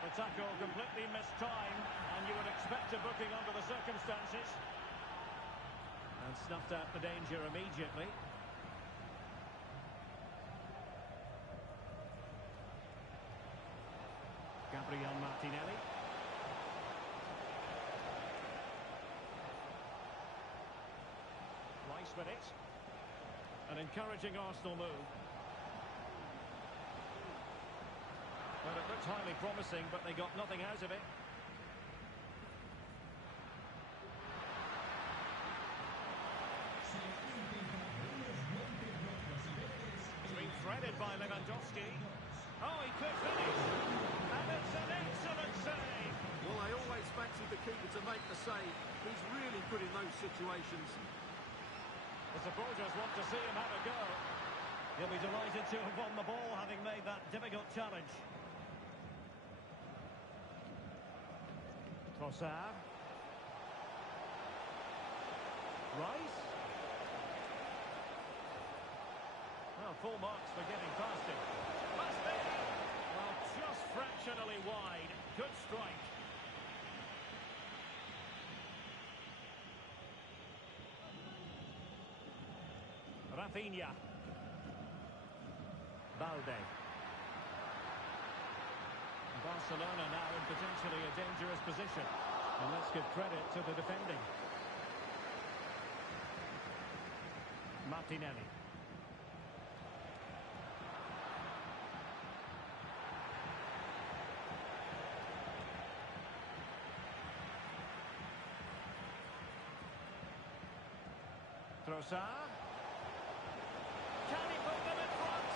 The tackle completely mistimed, and you would expect a booking under the circumstances. And snuffed out the danger immediately. Gabriel Martinelli. Rice with it. An encouraging Arsenal move. Well, it looked highly promising, but they got nothing out of it. It's been threaded by Lewandowski. Oh, he could finish. And it's an excellent save. Well, I always fancied the keeper to make the save. He's really good in those situations. The supporters want to see him have a go. He'll be delighted to have won the ball, having made that difficult challenge. Trossard. Rice. Well, full marks for getting past him. Must be! Well, just fractionally wide. Good strike. Rafinha. Balde. Barcelona now in potentially a dangerous position. And let's give credit to the defending. Martinelli. Trossard. Can he put them in front?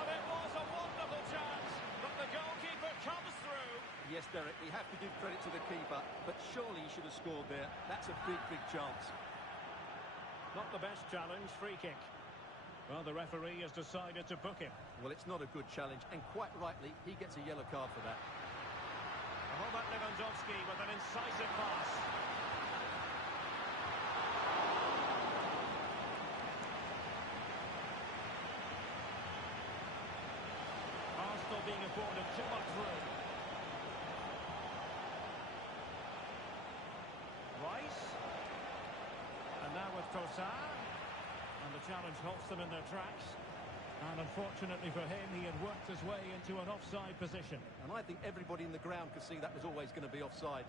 But it was a wonderful chance. But the goalkeeper comes through. Yes, Derek, we have to give credit to the keeper, but surely he should have scored there. That's a big, big chance. Not the best challenge, free kick. Well, the referee has decided to book him. Well, it's not a good challenge, and quite rightly, he gets a yellow card for that. Robert Lewandowski with an incisive pass. Arsenal being afforded too much room. Rice. And now with Trossard. And the challenge halts them in their tracks. And unfortunately for him, he had worked his way into an offside position. And I think everybody in the ground could see that was always going to be offside.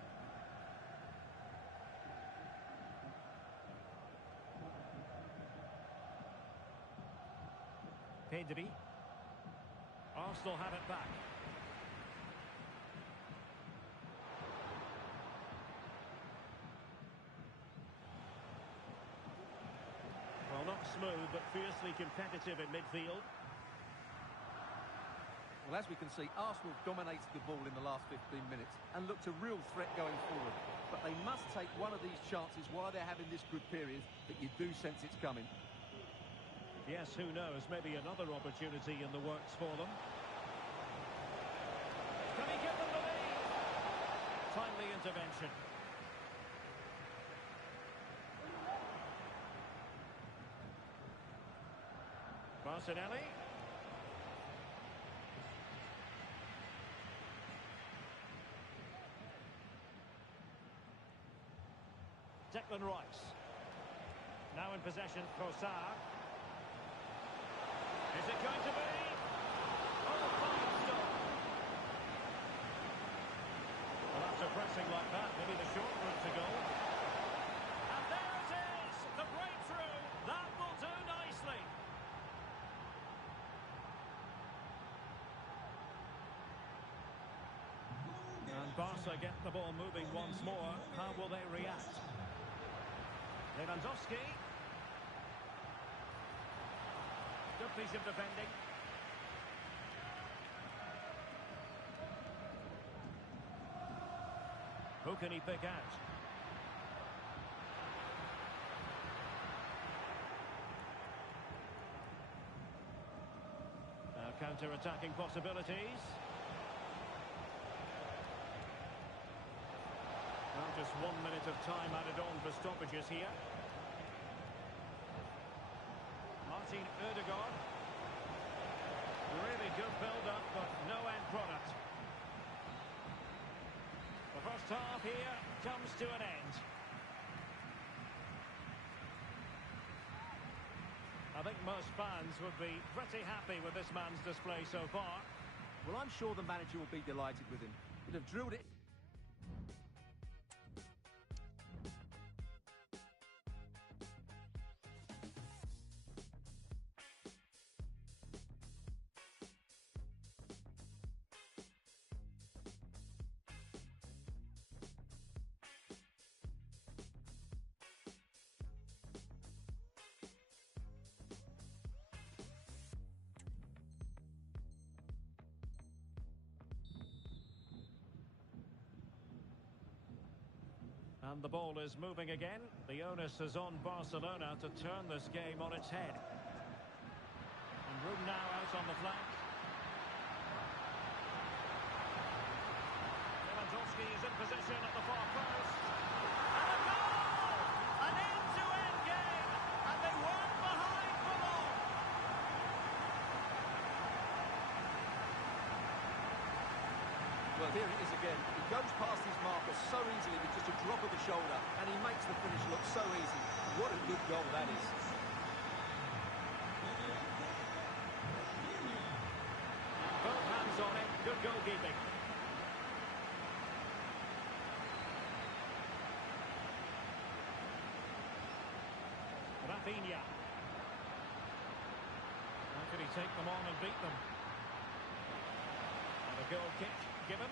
Pedri. Arsenal have it back. Well, not smooth, but fiercely competitive in midfield. Well, as we can see, Arsenal dominated the ball in the last 15 minutes and looked a real threat going forward. But they must take one of these chances while they're having this good period that you do sense it's coming. Yes, who knows, maybe another opportunity in the works for them. Can he give them the lead? Timely intervention. Martinelli. Declan Rice. Now in possession, Trossard. Is it going to be? Oh, fine stop. Well, after pressing like that, maybe the short route to goal. And there it is! The breakthrough! That will do nicely. And Barca get the ball moving once more. How will they react? Lewandowski. Good piece of defending. Who can he pick out? Now counter-attacking possibilities. Well, just 1 minute of time added on for stoppages here. Martin Ødegaard. Really good build-up, but no end product. The first half here comes to an end. I think most fans would be pretty happy with this man's display so far. Well, I'm sure the manager will be delighted with him. He'd have drilled it. And the ball is moving again. The onus is on Barcelona to turn this game on its head. And room now out on the flank. Lewandowski is in position at the far post. And a goal! An end-to-end game! And they weren't behind for long! Well, here it is again. He goes past his marker so easily with just a drop of the shoulder, and he makes the finish look so easy. What a good goal that is. Both hands on it. Good goalkeeping. Rafinha. How could he take them on and beat them? And a goal kick given.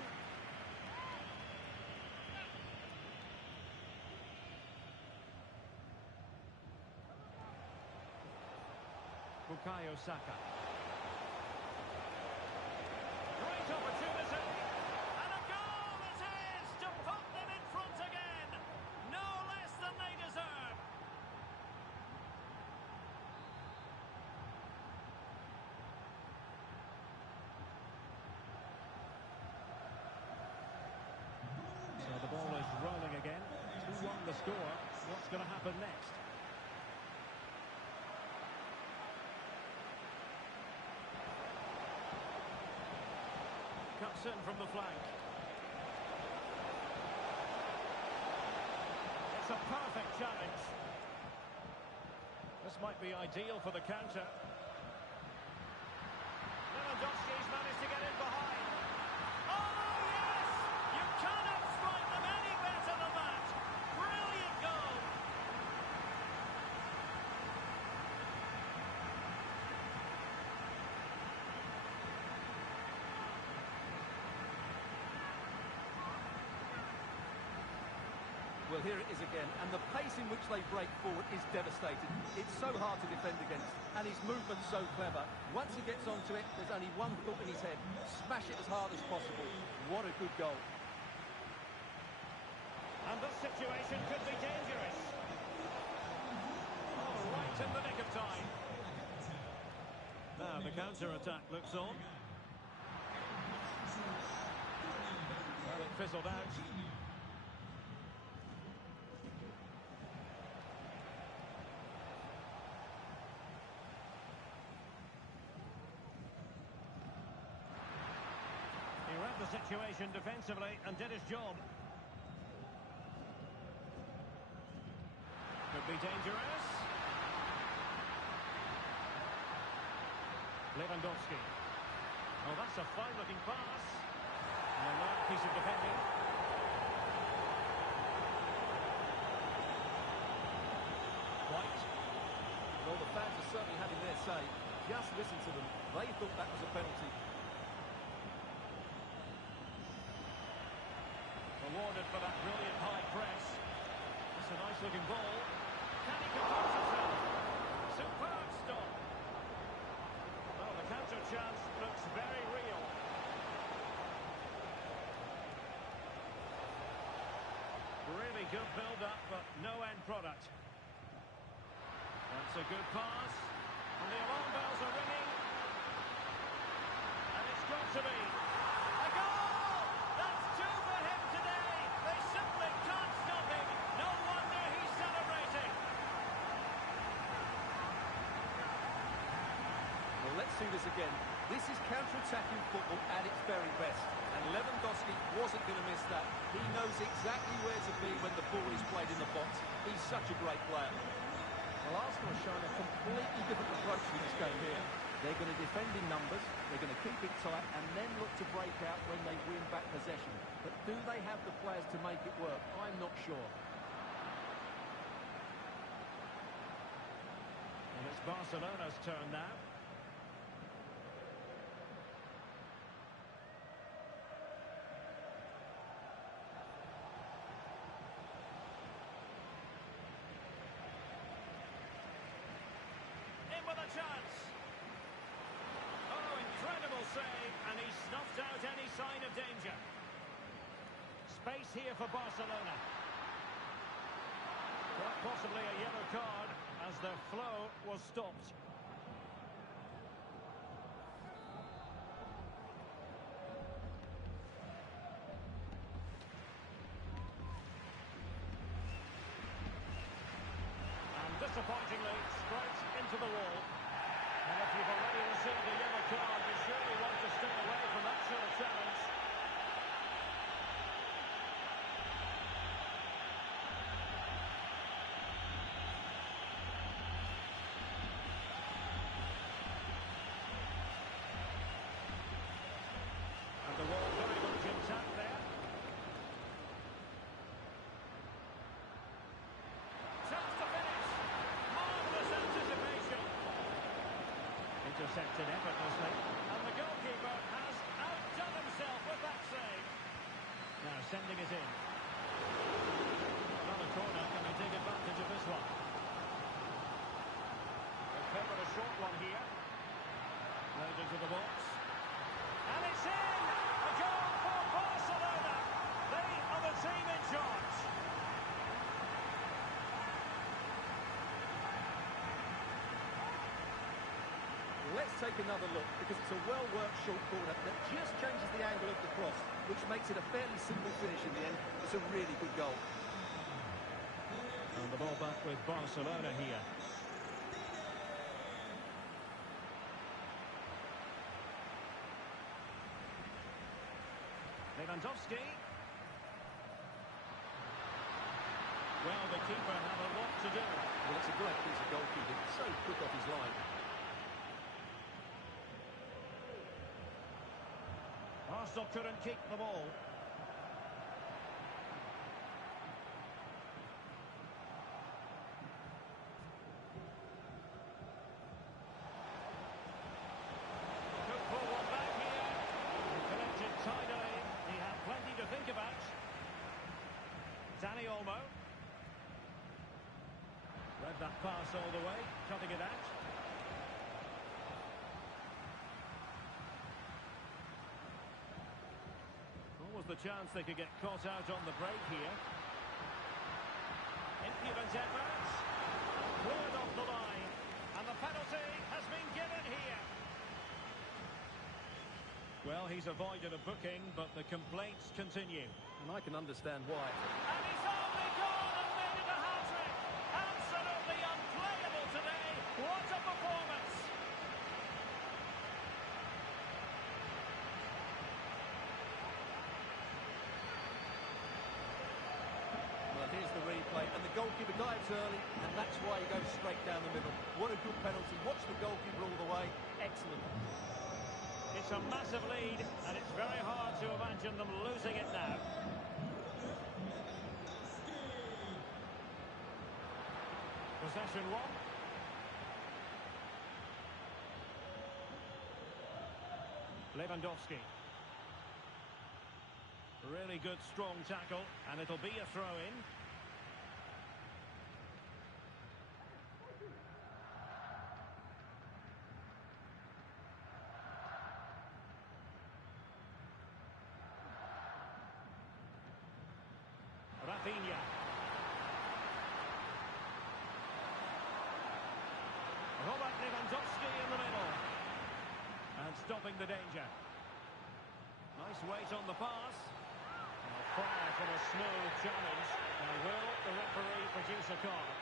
Bukayo Saka. Great opportunity. And a goal is his to put them in front again. No less than they deserve. So the ball is rolling again. 2-1 the score. What's going to happen next? Cuts in from the flank. It's a perfect challenge. This might be ideal for the counter. Lewandowski's managed to get in behind. Oh, yes! You cannot strike them any better than that. Brilliant goal. Well, here it is again, and the pace in which they break forward is devastating. It's so hard to defend against, and his movement's so clever. Once he gets onto it, there's only one thought in his head: smash it as hard as possible. What a good goal. And this situation could be dangerous. Oh, right in the nick of time. Now the counter-attack looks on. Well, it fizzled out. He read the situation defensively and did his job. Could be dangerous. Lewandowski. Oh, that's a fine-looking pass. And a nice piece of defending. White. Well, the fans are certainly having their say. Just listen to them. They thought that was a penalty. Awarded for that brilliant high press. It's a nice-looking ball. Can he compose himself? Superb stop. Well, the counter chance looks very real. Really good build-up, but no end product. That's a good pass. And the alarm bells are ringing. And it's got to be. A goal! That's two for him today. They simply can't stop him. No wonder he's celebrating. Well, let's see this again. This is counter-attacking football at its very best. And Lewandowski wasn't going to miss that. He knows exactly where to be when the ball is played in the box. He's such a great player. Well, Arsenal are showing a completely different approach to this game here. They're going to defend in numbers, they're going to keep it tight, and then look to break out when they win back possession. But do they have the players to make it work? I'm not sure. And it's Barcelona's turn now. In with a chance. Oh, incredible save, and he snuffed out any sign of danger. Space here for Barcelona. Quite possibly a yellow card as their flow was stopped. And disappointingly, strikes into the wall. And if you've already received a yellow card, you surely want to stay away from that sort of challenge. And the wall very much intact there. Chance to finish. Marvellous Intercepted effortlessly. And the goalkeeper has outdone himself with that save. Now sending it in. Another corner, can they take advantage of this one? They've covered a short one here. Played into the box. And it's in! A goal for Barcelona! They are the team in charge. Let's take another look, because it's a well-worked short corner that just changes the angle of the cross, which makes it a fairly simple finish in the end. It's a really good goal. And the ball back with Barcelona here. Lewandowski. Well, the keeper had a lot to do. Well, it's a great piece of goalkeeping. So quick off his line. Arsenal couldn't keep the ball. Could pull one back here. He collected tidily. He had plenty to think about. Dani Olmo. Read that pass all the way, cutting it out. Was the chance they could get caught out on the break here. Impudent efforts. Cleared off the line. And the penalty has been given here. Well, he's avoided a booking, but the complaints continue. And I can understand why. And he's only gone and made it a hat-trick. Absolutely unplayable today. What a performance. Here's the replay, and the goalkeeper dives early, and that's why he goes straight down the middle. What a good penalty. Watch the goalkeeper all the way. Excellent. It's a massive lead, and it's very hard to imagine them losing it now. Possession one. Lewandowski. Really good, strong tackle, and it'll be a throw-in. Rafinha. Robert Lewandowski in the middle. And stopping the danger. Nice weight on the pass. Fire from a smooth challenge. Now will the referee produce a card?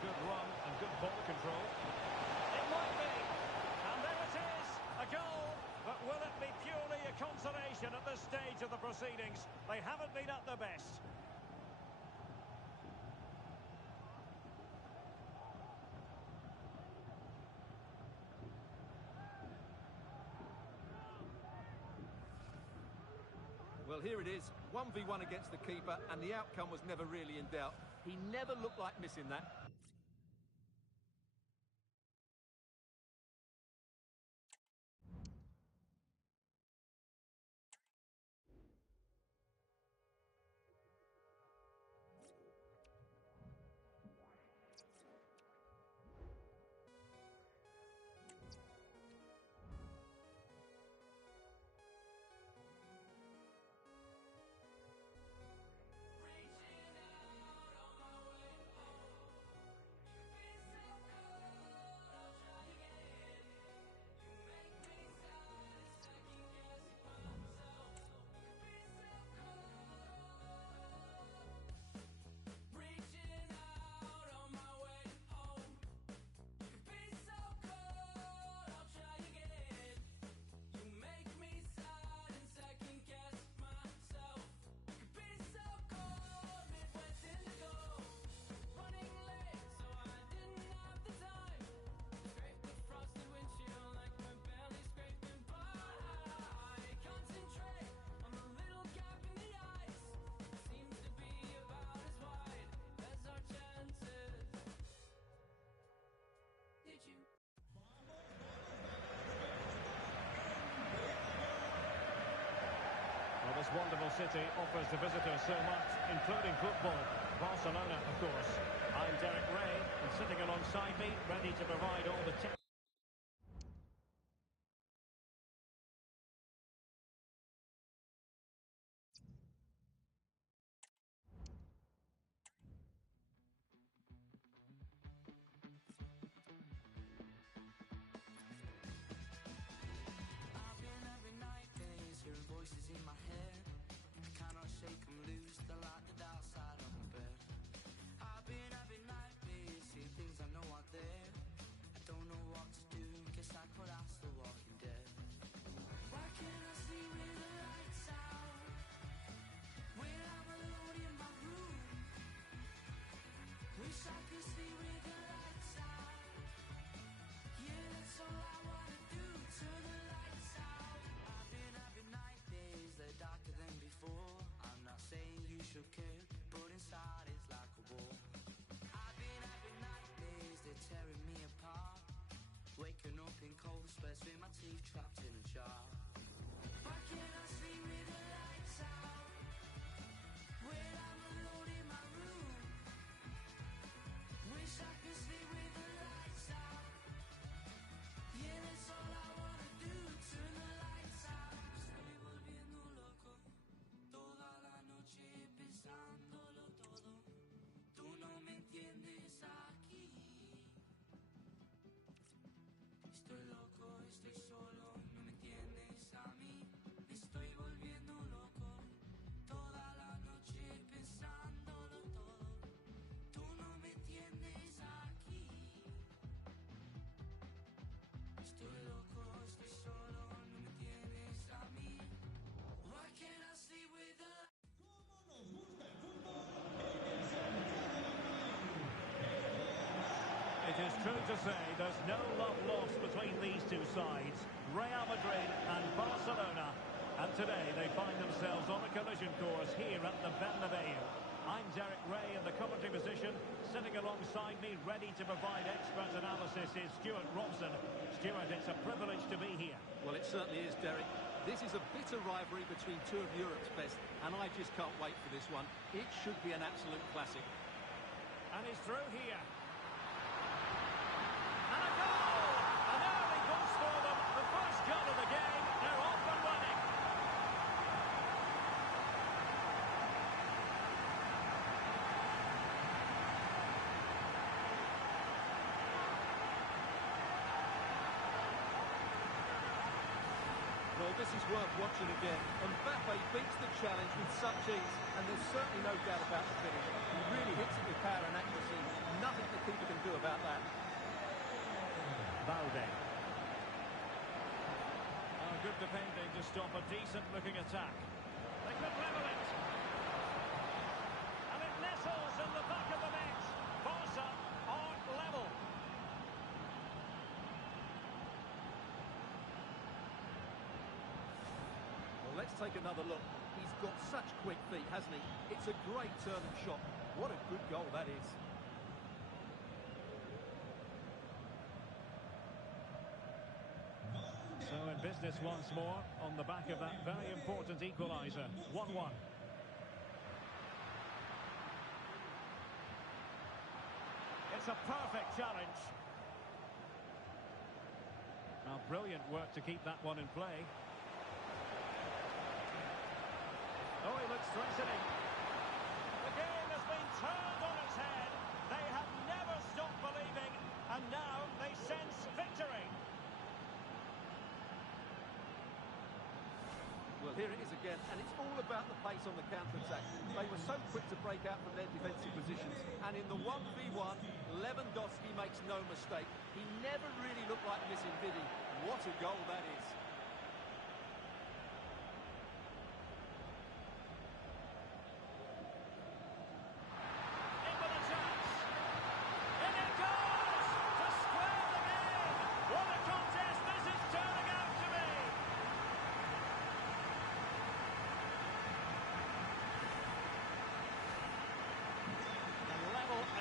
Good run and good ball control. It might be. And there it is. A goal. But will it be purely a consolation at this stage of the proceedings? They haven't been at their best. Well, here it is. 1v1 against the keeper, and the outcome was never really in doubt. He never looked like missing that. wonderful city offers the visitors so much, including football. Barcelona, of course. I'm Derek Ray, and sitting alongside me, ready to provide all the tech. I've been every night, days, hearing voices in my head. I cannot shake them loose, they're lighted outside of my bed. I've been every night, days, seeing things I know are there. I don't know what to do, guess I could ask the Walking Dead. Why can't I see with the lights out, when I'm alone in my room? Wish I could see with the lights out. Yeah, that's all I wanna do, turn the lights out. I've been having night days, they're darker than before. I'm not saying you should care, but inside it's like a war. I've been having night days, they're tearing me apart. Waking up in cold sweats with my teeth trapped in a jar. Why can't I sleep with the lights out, when I'm alone in my room? Wish I could sleep with the lights out. Yeah, that's all I wanna do, turn the lights out. Estoy volviendo loco, toda la noche pensándolo todo. Tú no me entiendes aquí. Estoy loco, estoy solo, no me entiendes a mí. Me estoy volviendo loco, toda la noche pensándolo todo. Tú no me entiendes aquí. Estoy loco, estoy solo, no me entiendes a mí. Why can't I sleep with the... It is true to say there's no love lost between these two sides, Real Madrid and Barcelona. And today they find themselves on a collision course here at the Bernabeu. I'm Derek Ray in the commentary position. Sitting alongside me, ready to provide expert analysis, is Stuart Robson. Stuart, it's a privilege to be here. Well, it certainly is, Derek. This is a bitter rivalry between two of Europe's best, and I just can't wait for this one. It should be an absolute classic. And he's through here. And a goal! An early boost for them. The first goal of the game. They're off and running. Well, this is worth watching again. Mbappe beats the challenge with such ease, and there's certainly no doubt about the finish. He really hits it with power and accuracy. Nothing the keeper can do about that. Valde. Oh, good defending to stop a decent-looking attack. They could level it. And it nestles in the back of the net. Barca are level. Well, let's take another look. He's got such quick feet, hasn't he? It's a great turn and shot. What a good goal that is. So in business once more, on the back of that very important equaliser. 1-1. It's a perfect challenge. Now, brilliant work to keep that one in play. Oh, he looks threatening. The game has been turned on its head. They have never stopped believing, and now they sense victory. Well, here it is again, and it's all about the pace on the counter-attack. They were so quick to break out from their defensive positions, and in the 1v1, Lewandowski makes no mistake. He never really looked like missing, did he? What a goal that is.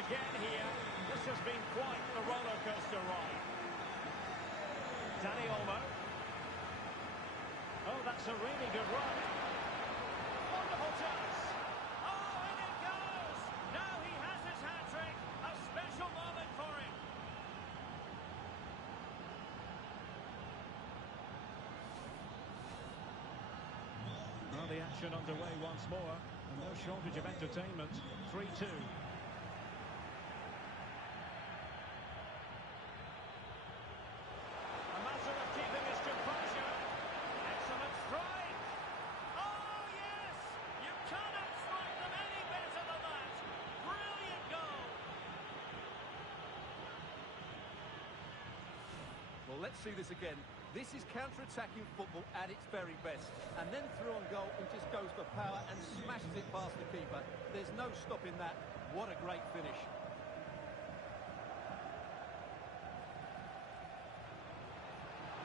Again here, this has been quite the roller coaster ride. Dani Olmo. Oh, that's a really good run. chance. Oh, in it goes. Now he has his hat-trick. A special moment for him. Well, the action underway once more, and no shortage of entertainment. 3-2. A matter of keeping his composure. Excellent strike. Oh, yes! You cannot strike them any better than that. Brilliant goal. Well, let's see this again. This is counter-attacking football at its very best. And then through on goal, he just goes for power and smashes it past the keeper. There's no stopping that. What a great finish.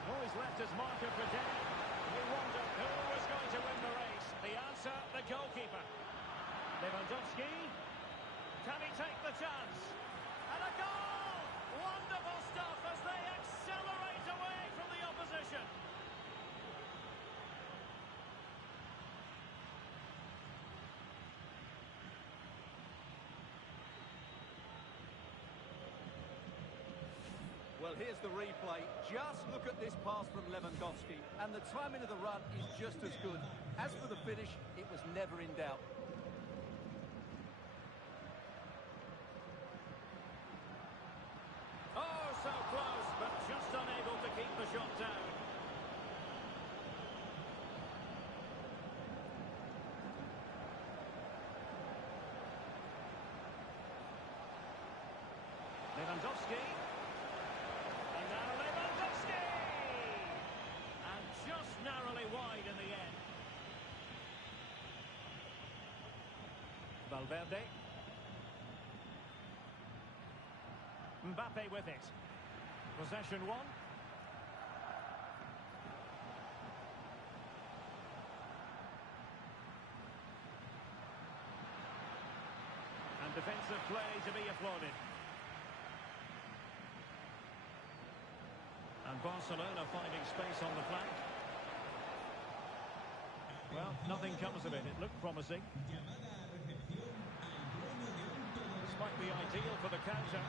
Oh, he's left his marker for dead. We wonder who was going to win the race. The answer, the goalkeeper. Lewandowski. Can he take the chance? And a goal! Wonderful stuff as they accelerate away from the opposition. Well, here's the replay. Just look at this pass from Lewandowski. And the timing of the run is just as good. As for the finish, it was never in doubt. Oh, so close, but just unable to keep the shot down. Lewandowski. And now Lewandowski! And just narrowly wide in the end. Valverde. Mbappe with it. Possession one. And defensive play to be applauded. And Barcelona finding space on the flank. Well, nothing comes of it. It looked promising. This might be ideal for the counter.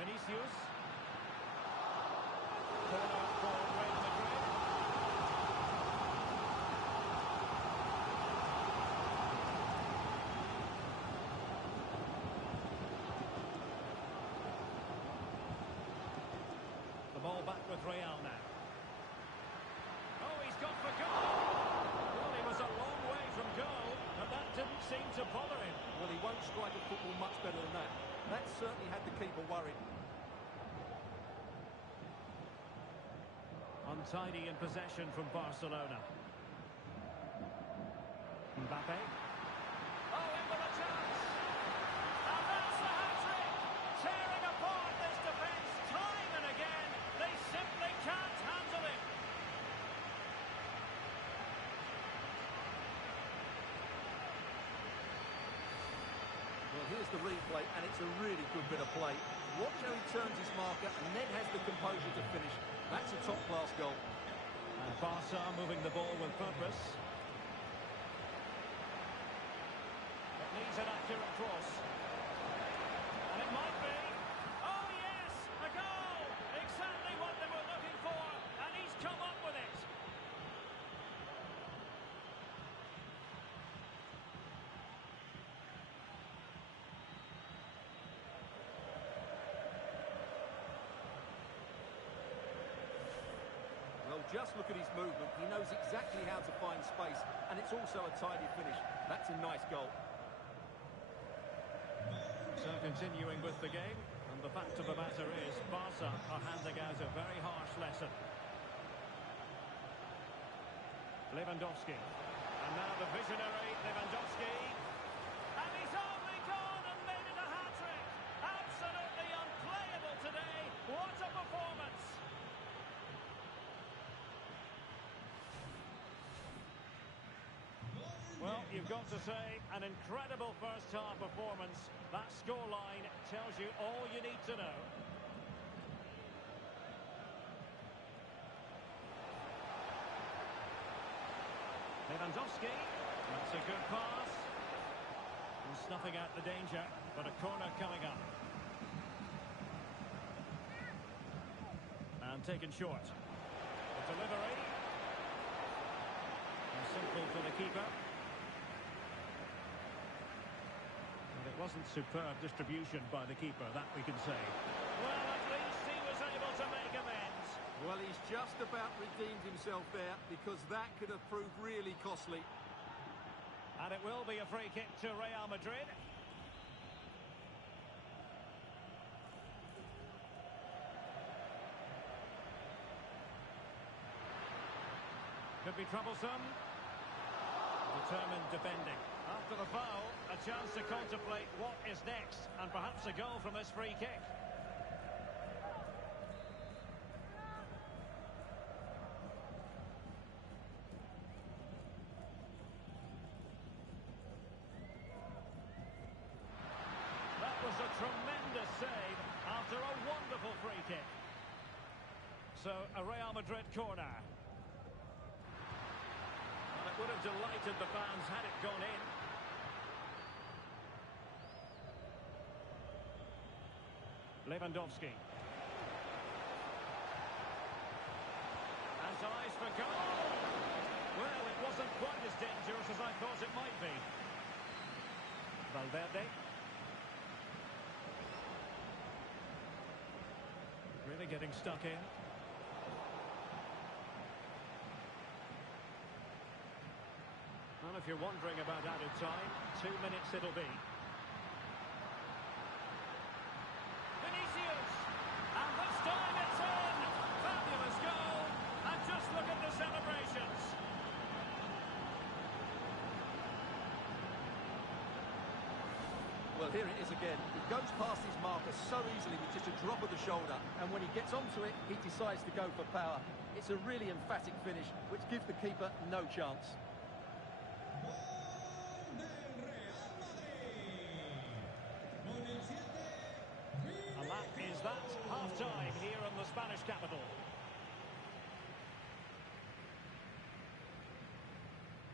Vinicius. Corner for Real Madrid. The ball back with Real now. Oh, he's gone for goal. Well, he was a long way from goal, but that didn't seem to bother him. Well, he won't strike a football much better than that. That certainly had the keeper worried. Untidy in possession from Barcelona. Mbappe. Oh, in with a chance. And that's the hat-trick. Tearing apart this defence time and again. They simply can't handle it. Well, here's the replay, and it's a really good bit of play. Watch how he turns his marker and then has the composure to finish. That's a top-class goal. And Barca moving the ball with purpose. It needs an accurate cross. And it might be. Oh, yes! A goal! Exactly what they were looking for. And he's come up with it. Well, just look at his movement. He knows exactly how to find space, and it's also a tidy finish. That's a nice goal. So continuing with the game, and the fact of the matter is, Barca are handing out a very harsh lesson. Lewandowski. And now the visionary Lewandowski. And he's only gone and made it a hat-trick. Absolutely unplayable today. What a performance. Well, you've got to say, an incredible first-half performance. That scoreline tells you all you need to know. Lewandowski, that's a good pass. And snuffing out the danger, but a corner coming up. And taken short. The delivery. And simple for the keeper. And it wasn't superb distribution by the keeper, that we can say. Well, at least he was able to make amends. Well, he's just about redeemed himself there, because that could have proved really costly. And it will be a free kick to Real Madrid. Could be troublesome. Determined defending. After the foul, a chance to contemplate what is next, and perhaps a goal from this free kick. That was a tremendous save after a wonderful free kick. So, a Real Madrid corner. Well, it would have delighted the fans had it gone in. Lewandowski. Has eyes for goal. Well, it wasn't quite as dangerous as I thought it might be. Valverde. Really getting stuck in. Well, if you're wondering about added time, 2 minutes it'll be. Vinicius! And this time it's in! Fabulous goal! And just look at the celebrations! Well, here it is again. He goes past his marker so easily with just a drop of the shoulder, and when he gets onto it, he decides to go for power. It's a really emphatic finish, which gives the keeper no chance. And that is that half-time here in the Spanish capital.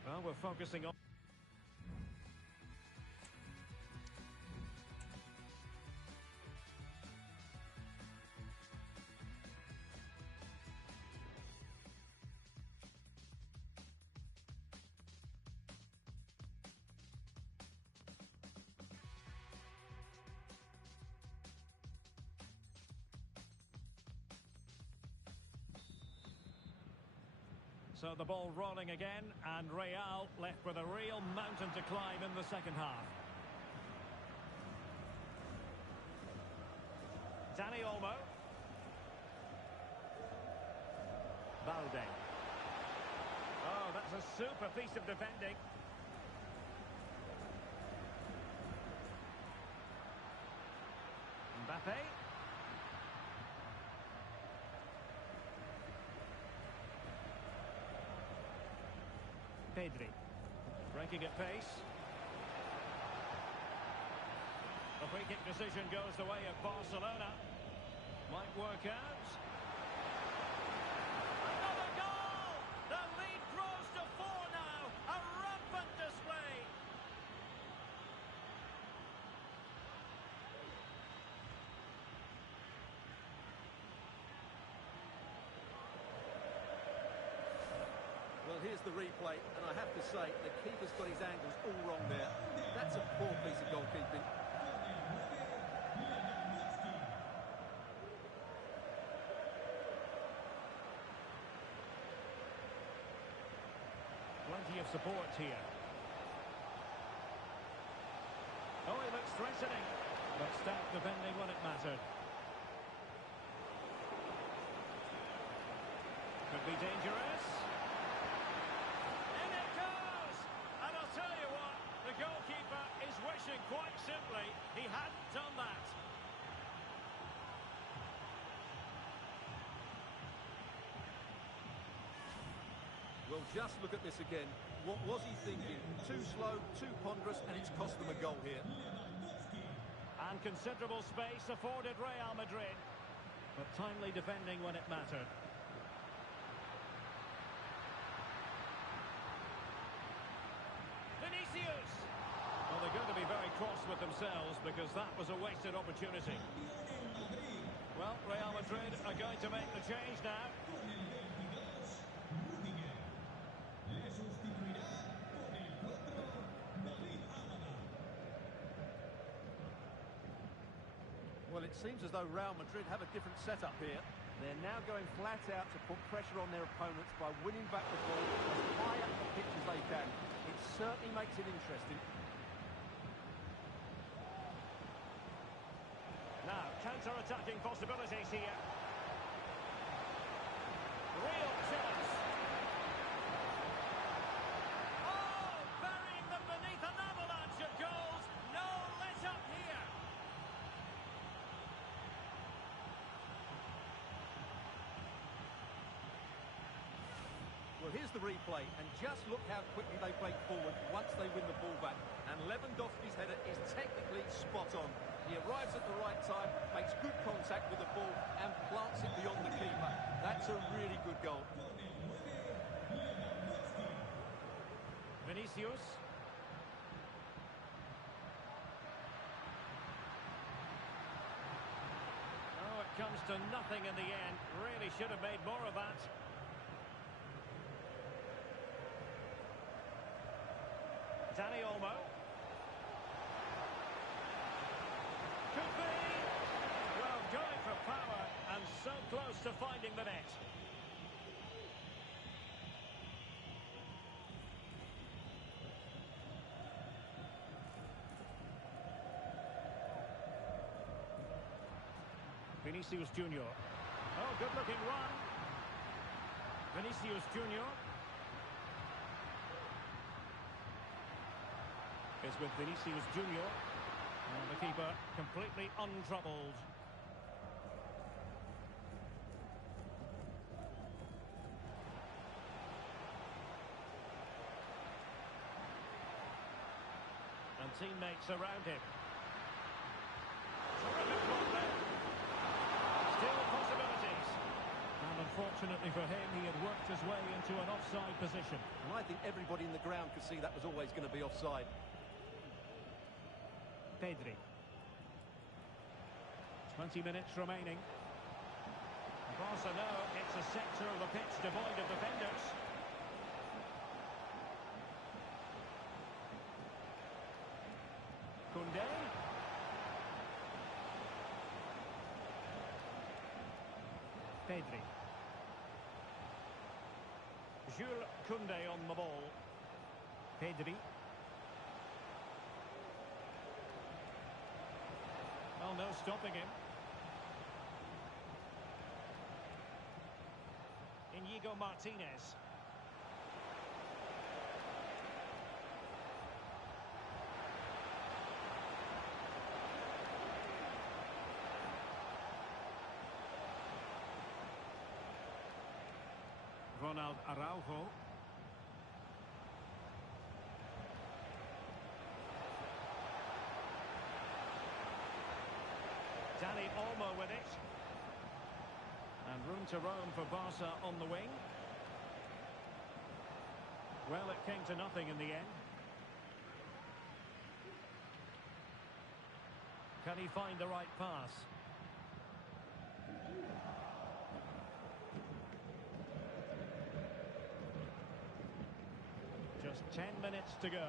Well, we're focusing on... So the ball rolling again, and Real left with a real mountain to climb in the second half. Dani Olmo. Balde. Oh, that's a super piece of defending. Mbappe. Pedri, breaking at pace. The free kick decision goes the way of Barcelona. Might work out. Another goal! The lead grows to 4 now. A rampant display. Well, here's the replay, and I have to say, the keeper's got his angles all wrong there. That's a poor piece of goalkeeping. Plenty of support here. Oh, he looks threatening, but stout defending when it mattered. Could be dangerous. In it goes! And I'll tell you what, the goalkeeper is wishing quite simply he hadn't done that. Well, Well, just look at this again. What was he thinking? Too slow, too ponderous, and it's cost them a goal here. And considerable space afforded Real Madrid, but timely defending when it mattered. Vinicius! Well, they're going to be very cross with themselves because that was a wasted opportunity. Well, Real Madrid are going to make the change now. Well, it seems as though Real Madrid have a different setup here. They're now going flat out to put pressure on their opponents by winning back the ball as high up the pitch as they can. It certainly makes it interesting. Now, counter-attacking possibilities here. Real chance. Oh, burying them beneath an avalanche of goals. No let-up here. Well, here's the replay, and just look how quickly they break forward once they win the ball back. And Lewandowski's header is technically spot on. He arrives at the right time, makes good contact with the ball, and plants it beyond the keeper. That's a really good goal. Vinicius. Oh, it comes to nothing in the end. Really should have made more of that. Dani Olmo. Could be. Well, going for power and so close to finding the net. Vinicius Junior. Oh, good-looking run. Vinicius Junior. Is with Vinicius Junior. And the keeper completely untroubled. And teammates around him. Terrific block there. Still possibilities. And unfortunately for him, he had worked his way into an offside position. And I think everybody in the ground could see that was always going to be offside. Pedri. 20 minutes remaining. Barca know it's a sector of the pitch devoid of defenders. Koundé. Pedri. Jules Koundé on the ball. Pedri. Well, no stopping him. Inigo Martinez. Ronald Araujo. Dani Olmo with it. And room to roam for Barca on the wing. Well, it came to nothing in the end. Can he find the right pass? Just 10 minutes to go.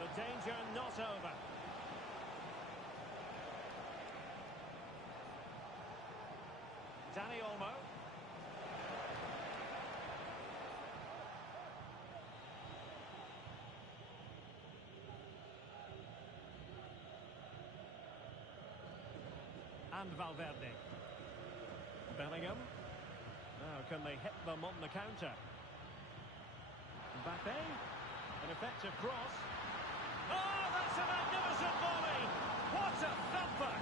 The danger not over. Dani Olmo. And Valverde. Bellingham. Now, can they hit them on the counter? Mbappe. An effective cross. Oh, that's a magnificent volley! What a thumper!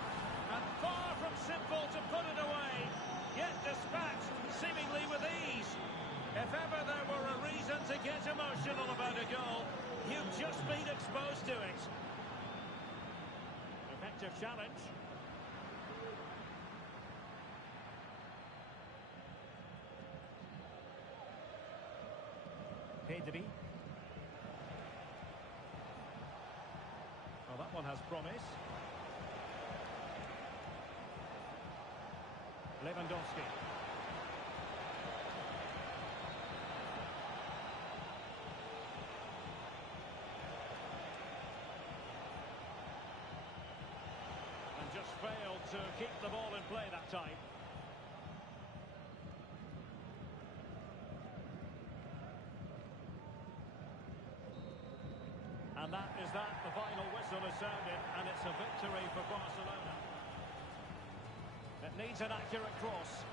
And far from simple to put it away, yet dispatched seemingly with ease. If ever there were a reason to get emotional about a goal, you've just been exposed to it. Effective challenge. Pedri. Well, that one has promise. Lewandowski. And just failed to keep the ball in play that time. And that is that. The final whistle is sounded, and it's a victory for Barcelona. It needs an accurate cross.